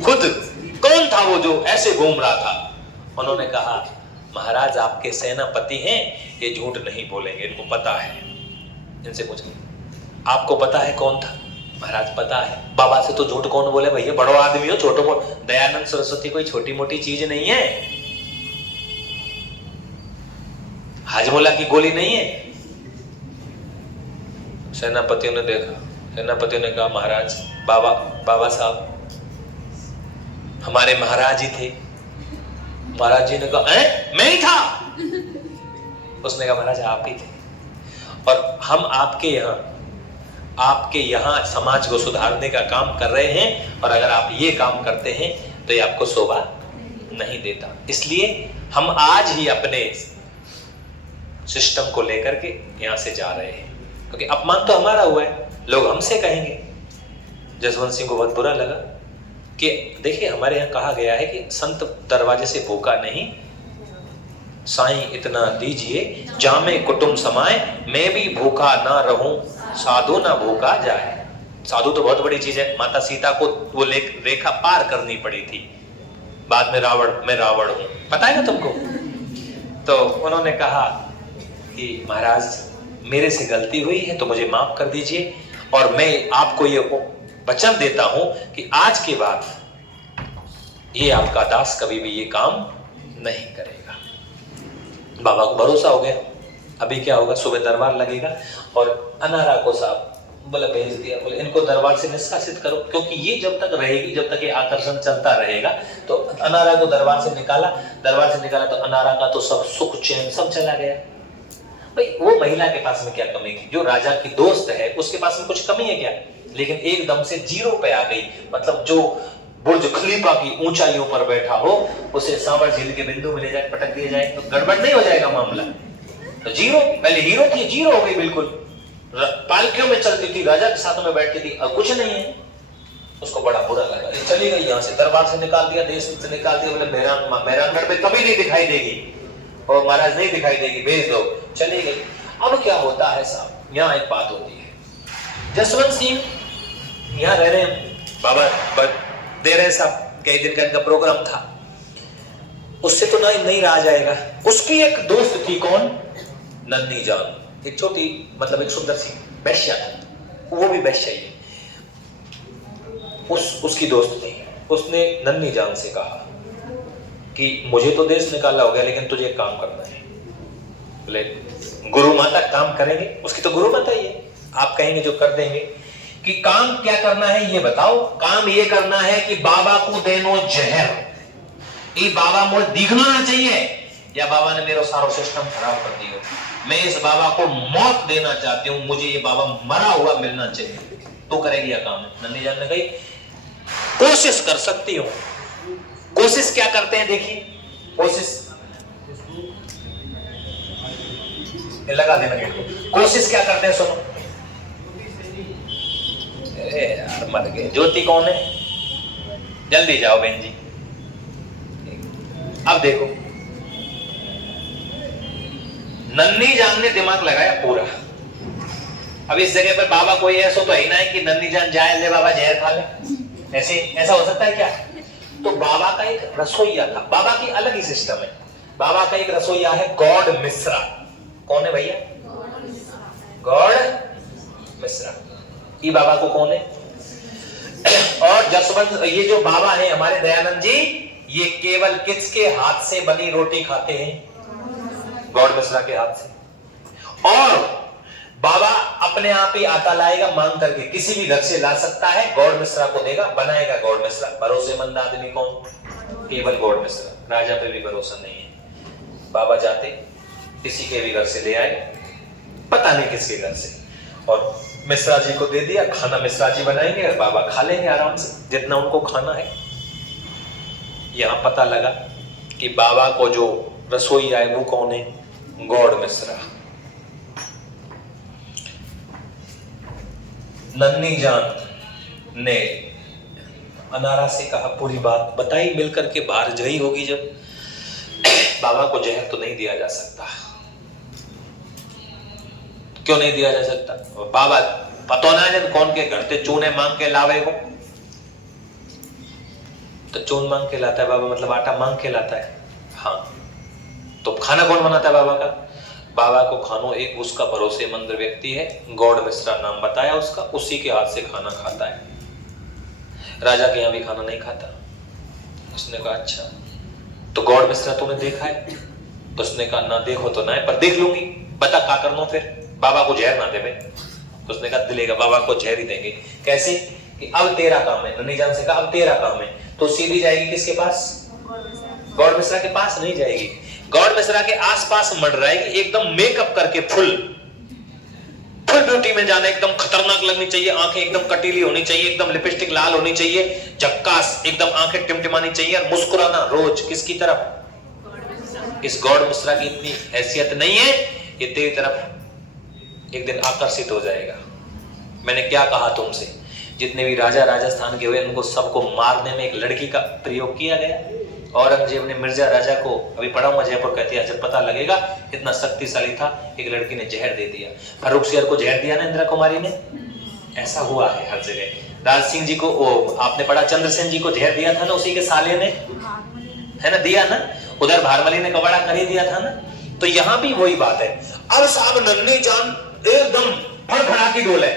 खुद कौन था वो जो ऐसे घूम रहा था? उन्होंने कहा महाराज आपके सेनापति हैं, ये झूठ नहीं बोलेंगे, इनको पता है। इनसे पूछिए आपको पता है कौन था? महाराज पता है। बाबा से तो झूठ कौन बोले भैया? बड़ो आदमी हो, छोटो मोटो। दयानंद सरस्वती कोई छोटी मोटी चीज नहीं है, हाजमोला की गोली नहीं है। सेनापतियों ने देखा, सेनापतियों ने कहा महाराज बाबा साहब हमारे महाराज ही थे। महाराज जी ने कहा मैं ही था? उसने कहा महाराज आप ही थे, और हम आपके यहाँ समाज को सुधारने का काम कर रहे हैं, और अगर आप ये काम करते हैं तो ये आपको शोभा नहीं देता। इसलिए हम आज ही अपने सिस्टम को लेकर के यहां से जा रहे हैं, क्योंकि अपमान तो हमारा हुआ है, लोग हमसे कहेंगे। जसवंत सिंह को बहुत बुरा लगा कि देखिए हमारे यहाँ कहा गया है कि संत दरवाजे से भूखा नहीं, साईं इतना दीजिए जामे कुटुंब समाए, मैं भी भूखा ना रहूं साधु ना भूखा जाए। साधु तो बहुत बड़ी चीज है। माता सीता को वो रेखा पार करनी पड़ी थी, बाद में मैं रावण हूं, पता है ना तुमको? तो उन्होंने कहा कि महाराज मेरे से गलती हुई है तो मुझे माफ कर दीजिए, और मैं आपको ये वचन देता हूं कि आज के बाद ये आपका दास कभी भी ये काम नहीं करेगा। बाबा को भरोसा हो गया। अभी क्या होगा, सुबह दरबार लगेगा और अनारा को साहब बोला भेज दिया, बोले इनको दरबार से निष्कासित करो, क्योंकि ये जब तक रहेगी, जब तक ये आकर्षण चलता रहेगा। तो अनारा को दरबार से निकाला तो अनारा का तो सब सुख चैन सब चला गया। भाई वो महिला के पास में क्या कमी थी? जो राजा की दोस्त है उसके पास में कुछ कमी है क्या? लेकिन एकदम से 0 पे आ गई। मतलब जो बुर्ज खलीफा की ऊंचाइयों पर बैठा हो उसे सांवर झील के बिंदु में ले जाकर पटक दिया जाए तो गड़बड़ नहीं हो जाएगा मामला? तो 0 पहले हीरो थी, 0 हो गई बिल्कुल। पालकियों में चलती थी, राजा के साथ में बैठती थी, और कुछ नहीं है। उसको बड़ा बुरा लगा, चली गई यहाँ से, दरबार से निकाल दिया, देश से निकाल दिया। बोले मेहरानगढ़ में कभी नहीं दिखाई देगी, और महाराज नहीं दिखाई देगी, भेज दो। चली गई। अब क्या होता है साहब, यहाँ एक बात होती है, जसवंत सिंह यहाँ रह रहे हैं, बाबा दे रहे साहब, कई दिन का इनका प्रोग्राम था, उससे तो नहीं रहा जाएगा। उसकी एक दोस्त थी, कौन? नन्ही जान, एक छोटी, मतलब एक सुंदर सी वैश्या थी, वो भी वैश्या ही, उसकी दोस्त थी। उसने नन्ही जान से कहा कि मुझे तो देश निकाला हो गया, लेकिन तुझे एक काम करना है। बोले गुरु माता काम करेंगे, उसकी तो गुरु माता ही है, आप कहेंगे जो कर देंगे। कि काम क्या करना है ये बताओ। काम ये करना है कि बाबा को देनो जहर, ये बाबा मुझे दिखना ना चाहिए, या बाबा ने मेरा सारा सिस्टम खराब कर दिया, मैं इस बाबा को मौत देना चाहती हूँ, मुझे ये बाबा मरा हुआ मिलना चाहिए। तो करेगी यह काम? नन्ही जान ने कही कोशिश कर सकती हूँ। कोशिश क्या करते हैं देखिए, कोशिश लगा देना गेट। कोशिश क्या करते हैं सुनो। यार मर गए। ज्योति कौन है? जल्दी जाओ बहन जी। अब देखो, नन्ही जान ने दिमाग लगाया पूरा। अब इस जगह पर बाबा कोई ऐसा तो है ना है कि नन्ही जान जाए ले बाबा जहर खा ले, ऐसे ऐसा हो सकता है क्या? तो बाबा का एक रसोईया था, बाबा की अलग ही सिस्टम है। बाबा का एक रसोईया है गॉड मिश्रा। कौन है भैया? गॉड मिश्रा। ये बाबा को कौन है? और जसवंत, ये जो बाबा है हमारे दयानंद जी, ये केवल किसके हाथ से बनी रोटी खाते हैं? गॉड मिश्रा के हाथ से। और बाबा अपने आप ही आता लाएगा मांग करके, किसी भी घर से ला सकता है, गॉड मिश्रा को देगा, बनाएगा गॉड मिश्रा। भरोसेमंद आदमी कौन? केवल गॉड मिश्रा। राजा पे भी भरोसा नहीं है। बाबा जाते किसी के भी घर से ले आए, पता नहीं किसके घर से, और मिश्रा जी को दे दिया। खाना मिश्रा जी बनाएंगे और बाबा खा लेंगे आराम से, जितना उनको खाना है। यहां पता लगा कि बाबा को जो रसोई आए वो कौन है? गॉड मिश्रा। नन्ही जान ने अनारा से कहा, पूरी बात बताई, मिलकर के बाहर गई होगी जब, बाबा को जहर तो नहीं दिया जा सकता। क्यों नहीं दिया जा सकता? बाबा पतो ना जब कौन के घर से चूने मांग के लावे हो, तो चून मांग के लाता है बाबा, मतलब आटा मांग के लाता है। हाँ, तो खाना कौन बनाता है बाबा का? बाबा को खानो एक उसका भरोसेमंद व्यक्ति है, गॉड मिश्रा नाम बताया उसका, उसी के हाथ से खाना खाता है। राजा के यहाँ भी खाना नहीं खाता। उसने कहा अच्छा, तो गॉड मिश्रा तूने देखा है? उसने कहा ना देखो तो ना है, पर देख लूंगी, बता क्या करना फिर, बाबा को जहर ना देवे। उसने कहा दिलेगा, बाबा को जहर ही देंगे। कैसे? कि अब तेरा काम है। नन्ही जान से कहा अब तेरा काम है, तो सीधी जाएगी किसके पास? गॉड मिश्रा के पास नहीं जाएगी, गॉड मिश्रा के आसपास मंडराएगी, एकदम मेकअप करके फुल ब्यूटी में जाना, एकदम खतरनाक लगनी चाहिए, आंखें एकदम कटीली होनी चाहिए, एकदम लिपस्टिक लाल होनी चाहिए, झक्कास, एकदम आंखें टिमटिमानी चाहिए, और मुस्कुराना रोज किसकी तरफ? इस गॉड मिश्रा की इतनी हैसियत नहीं है, ये तेरी तरफ एक दिन आकर्षित हो जाएगा। मैंने क्या कहा तुमसे, जितने भी राजा राजस्थान के हुए उनको सबको मारने में एक लड़की का प्रयोग किया गया। औरंगजेब ने मिर्जा राजा को, अभी पढ़ा हुआ जयपुर कहती है, जब पता लगेगा इतना शक्तिशाली था, एक लड़की ने जहर दे दिया। फारूक शेर को जहर दिया ना इंदिरा कुमारी ने, ऐसा हुआ है हर जगह। राज सिंह जी को आपने पढ़ा, चंद्रसेन जी को जहर दिया था ना उसी के साले ने, है ना, दिया ना। उधर भारमली ने कबाड़ा कर ही दिया था ना। तो यहां भी वही बात है। अब साहब नन्ही जान एकदम फड़फड़ा की डोल है।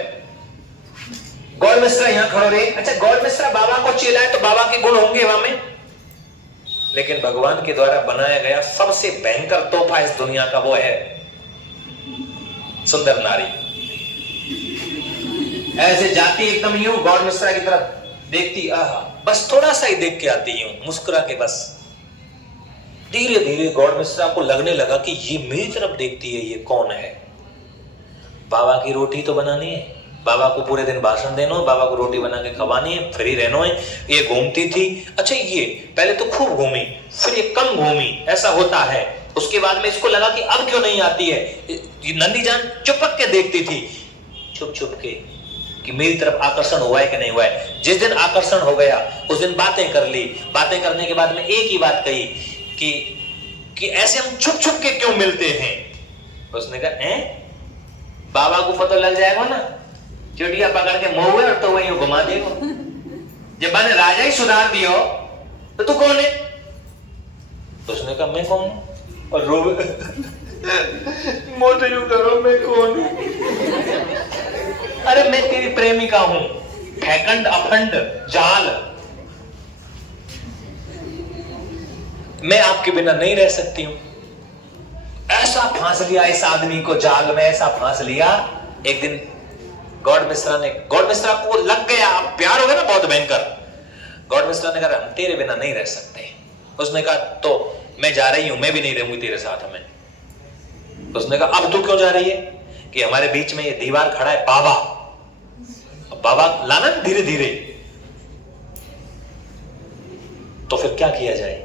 गॉड मिश्रा यहां खड़ो रहे। अच्छा, गॉड मिश्रा बाबा को चिल्लाए तो बाबा के गुण होंगे वहां में, लेकिन भगवान के द्वारा बनाया गया सबसे भयंकर तोहफा इस दुनिया का वो है सुंदर नारी। ऐसे जाती एकदम यूं गॉड मिश्रा की तरफ देखती, आहा, बस थोड़ा सा ही देख के आती यूं मुस्कुरा के, बस धीरे धीरे गॉड मिश्रा को लगने लगा कि ये मेरी तरफ देखती है, ये कौन है? बाबा की रोटी तो बनानी है, बाबा को पूरे दिन भाषण देना है, बाबा को रोटी बना के खवानी है, फ्री रहना है। ये घूमती थी। अच्छा, ये पहले तो खूब घूमी, फिर ये कम घूमी, ऐसा होता है। उसके बाद में इसको लगा कि अब क्यों नहीं आती है। नन्ही जान चुपक के देखती थी, छुप छुप के, कि मेरी तरफ आकर्षण हुआ है कि नहीं हुआ है। जिस दिन आकर्षण हो गया उस दिन बातें कर ली। बातें करने के बाद में एक ही बात कही कि ऐसे हम छुप छुप के क्यों मिलते हैं। उसने कहा बाबा को पता लग जाएगा ना चिड़िया पकड़ के मोह और तो वही घुमा देगा। जब मैंने राजा ही सुधार दियो तो तू कौन है? तो उसने कहा मैं कौन हूं, और रो मोटे यूं करो मैं कौन हूं? अरे मैं तेरी प्रेमिका हूं, ठेकंड अफंड जाल, मैं आपके बिना नहीं रह सकती हूं। ऐसा फांस लिया इस आदमी को जाल में, ऐसा फांस लिया। एक दिन गौड़ मिश्रा को लग गया, प्यार हो गया ना बहुत भयंकर। गौड़ मिश्रा ने कहा हम तेरे बिना नहीं रह सकते। उसने कहा तो मैं जा रही हूं, मैं भी नहीं रहूंगी तेरे साथ में। उसने कहा अब तू क्यों जा रही है? कि हमारे बीच में ये दीवार खड़ा है बाबा, अब बाबा लाना धीरे धीरे, तो फिर क्या किया जाए?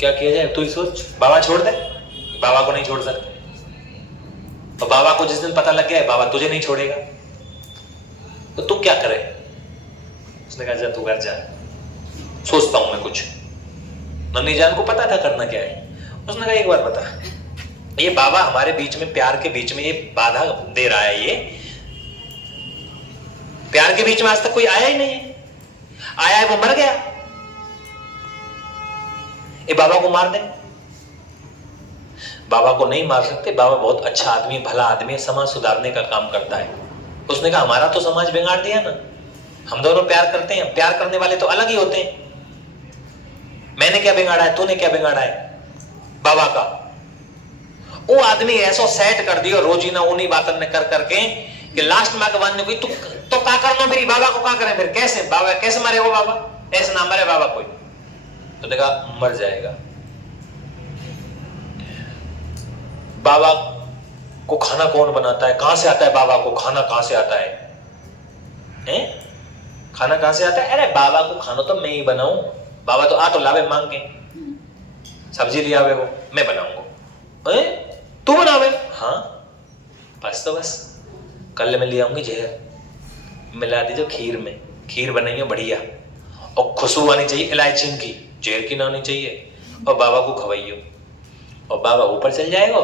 क्या किया जाए तू ही सोच। बाबा छोड़ दे, बाबा को नहीं छोड़ सकते, और बाबा को जिस दिन पता लग गया है बाबा तुझे नहीं छोड़ेगा, तो तू क्या करे? उसने कहा जा तू घर जा, सोचता हूं मैं कुछ। नन्ही जान को पता था करना क्या है। उसने कहा एक बार बता, ये बाबा हमारे बीच में, प्यार के बीच में ये बाधा दे रहा है, ये प्यार के बीच में आज तक कोई आया ही नहीं है, आया है वो मर गया, ये बाबा को मार दे। बाबा को नहीं मार सकते, बाबा बहुत अच्छा आदमी, भला आदमी है, समाज सुधारने का काम करता है। उसने कहा हमारा तो समाज बिगाड़ दिया ना, हम दोनों प्यार करते हैं, प्यार करने वाले तो अलग ही होते हैं। मैंने क्या बिगाड़ा है, तूने क्या बिगाड़ा है? बाबा का वो आदमी ऐसा सेट कर दियो रोजीना उन्हीं बातन ने कर करके कि लास्ट में आके कोई तो का करना मेरी बाबा को का करें, फिर कैसे बाबा कैसे मरे वो बाबा, ऐसे ना मरे बाबा कोई। तो देखा मर जाएगा। बाबा को खाना कौन बनाता है? कहां से आता है बाबा को खाना? कहां से आता है? खाना कहां से आता है? अरे बाबा को खाना तो मैं ही बनाऊं, बाबा तो आ तो लावे मांग के, सब्जी ले आवे वो मैं बनाऊंगा। तू बनावे? हाँ बस, तो बस कल मैं ले आऊंगी जहर, मिला दीजिए खीर में, खीर बनाइए बढ़िया, और खुशबू आनी चाहिए इलायची की, जहर की ना आनी चाहिए, और बाबा को खवाइयो, और बाबा ऊपर चल जाएगा,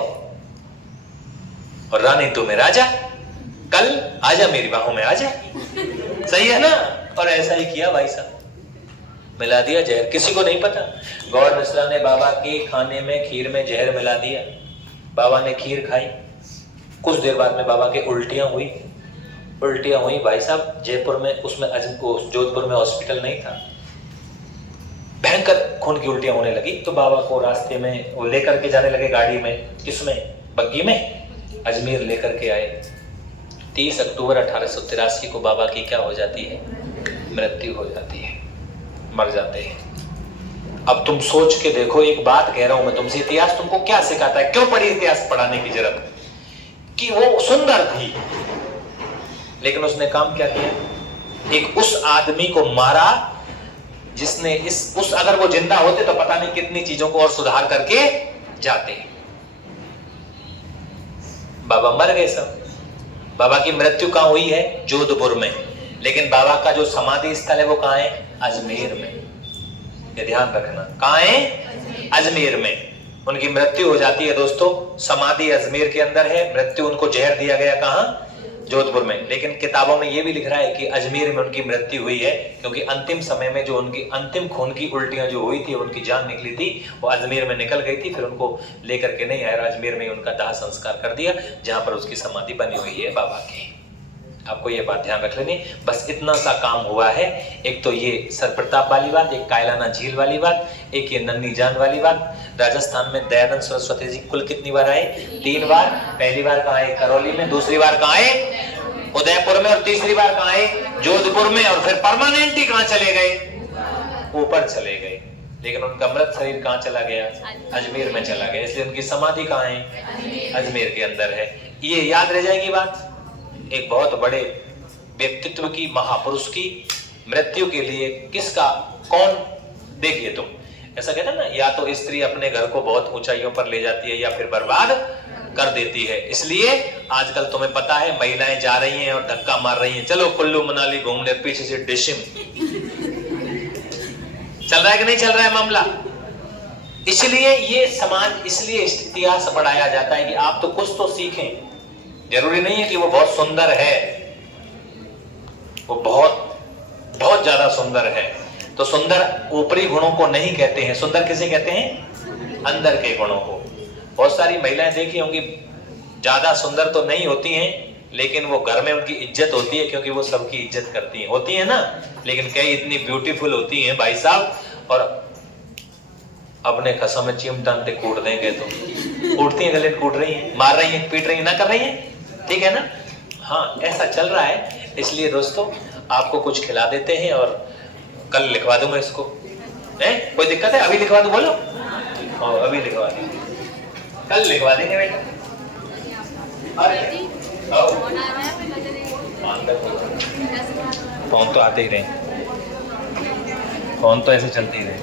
और रानी तू में राजा, कल आजा मेरी बाहों में आजा। सही है ना? और ऐसा ही किया भाई साहब, मिला दिया जहर, किसी को नहीं पता। गौड़ मिश्रा ने बाबा के खाने में, खीर में जहर मिला दिया। बाबा ने खीर खाई, कुछ देर बाद में बाबा के उल्टियां हुई भाई साहब। जयपुर में उसमें जोधपुर में हॉस्पिटल नहीं था, भयंकर खून की उल्टियां होने लगी। तो बाबा को रास्ते में वो लेकर के जाने लगे गाड़ी में, किसमें, बग्गी में, अजमेर लेकर के आए। 30 अक्टूबर 1883 को बाबा की क्या हो जाती है? मृत्यु हो जाती है, मर जाते हैं। अब तुम सोच के देखो, एक बात कह रहा हूं मैं तुमसे, इतिहास तुमको क्या सिखाता है? क्यों पढ़ी इतिहास पढ़ाने की जरूरत? कि वो सुंदर थी, लेकिन उसने काम क्या किया? एक उस आदमी को मारा जिसने अगर वो जिंदा होते तो पता नहीं कितनी चीजों को और सुधार करके जाते। बाबा मर गए सब। बाबा की मृत्यु कहां हुई है? जोधपुर में। लेकिन बाबा का जो समाधि स्थल है वो कहां है? अजमेर में। ये ध्यान रखना, कहां है? अजमेर में। उनकी मृत्यु हो जाती है दोस्तों, समाधि अजमेर के अंदर है, मृत्यु उनको जहर दिया गया कहां? जोधपुर में। लेकिन किताबों में यह भी लिख रहा है कि अजमेर में उनकी मृत्यु हुई है, क्योंकि अंतिम समय में जो उनकी अंतिम खून की उल्टियां जो हुई थी, उनकी जान निकली थी, वो अजमेर में निकल गई थी। फिर उनको लेकर के नहीं आया, अजमेर में उनका दाह संस्कार कर दिया, जहां पर उसकी समाधि बनी हुई है बाबा की। आपको ये बात ध्यान रख लेनी। बस इतना सा काम हुआ है। एक तो ये सर प्रताप वाली बात, एक कायलाना झील वाली बात, एक ये नन्ही जान वाली बात। राजस्थान में दयानंद सरस्वती जी कुल कितनी बार आए? 3 बार। पहली बार कहाँ आए? करौली में। दूसरी बार कहाँ आए? उदयपुर में। और तीसरी बार कहाँ आए? जोधपुर में। और फिर परमानेंट ही कहाँ चले गए? ऊपर चले गए। लेकिन उनका मृत शरीर कहाँ चला गया? अजमेर में चला गया। इसलिए उनकी समाधि कहाँ है? अजमेर के अंदर है। ये याद रह जाएगी बात। एक बहुत बड़े व्यक्तित्व की, महापुरुष की मृत्यु के लिए किसका, कौन, देखिए तुम ऐसा कहते हैं ना, या तो स्त्री अपने घर को बहुत ऊंचाइयों पर ले जाती है या फिर बर्बाद कर देती है। इसलिए आजकल तुम्हें पता है महिलाएं जा रही हैं और धक्का मार रही हैं, चलो कुल्लू मनाली घूमने, पीछे से डिशिम चल रहा है कि नहीं चल रहा है मामला। इसलिए ये समाज, इसलिए इतिहास पढ़ाया जाता है कि आप तो कुछ तो सीखें। जरूरी नहीं है कि वो बहुत सुंदर है, वो बहुत बहुत ज्यादा सुंदर है। तो सुंदर ऊपरी गुणों को नहीं कहते हैं, सुंदर किसे कहते हैं? अंदर के गुणों को। बहुत सारी महिलाएं देखी होंगी, ज्यादा सुंदर तो नहीं होती हैं, लेकिन वो घर में उनकी इज्जत होती है, क्योंकि वो सबकी इज्जत करती हैं, होती है ना। लेकिन कई इतनी ब्यूटीफुल होती हैं भाई साहब, और अपने कसम में चिमटानते कूट देंगे तो कूटती हैं, गले कूट रही हैं, मार रही हैं, पीट रही हैं, ना कर रही हैं, ठीक है ना। हाँ, ऐसा चल रहा है। इसलिए दोस्तों आपको कुछ खिला देते हैं और कल लिखवा दूंगा इसको। कोई दिक्कत है? अभी लिखवा दूं? बोलो। अभी लिखवा देंगे, कल लिखवा देंगे बेटा। अरे फोन तो आते ही रहे, फोन तो ऐसे चलते ही रहे।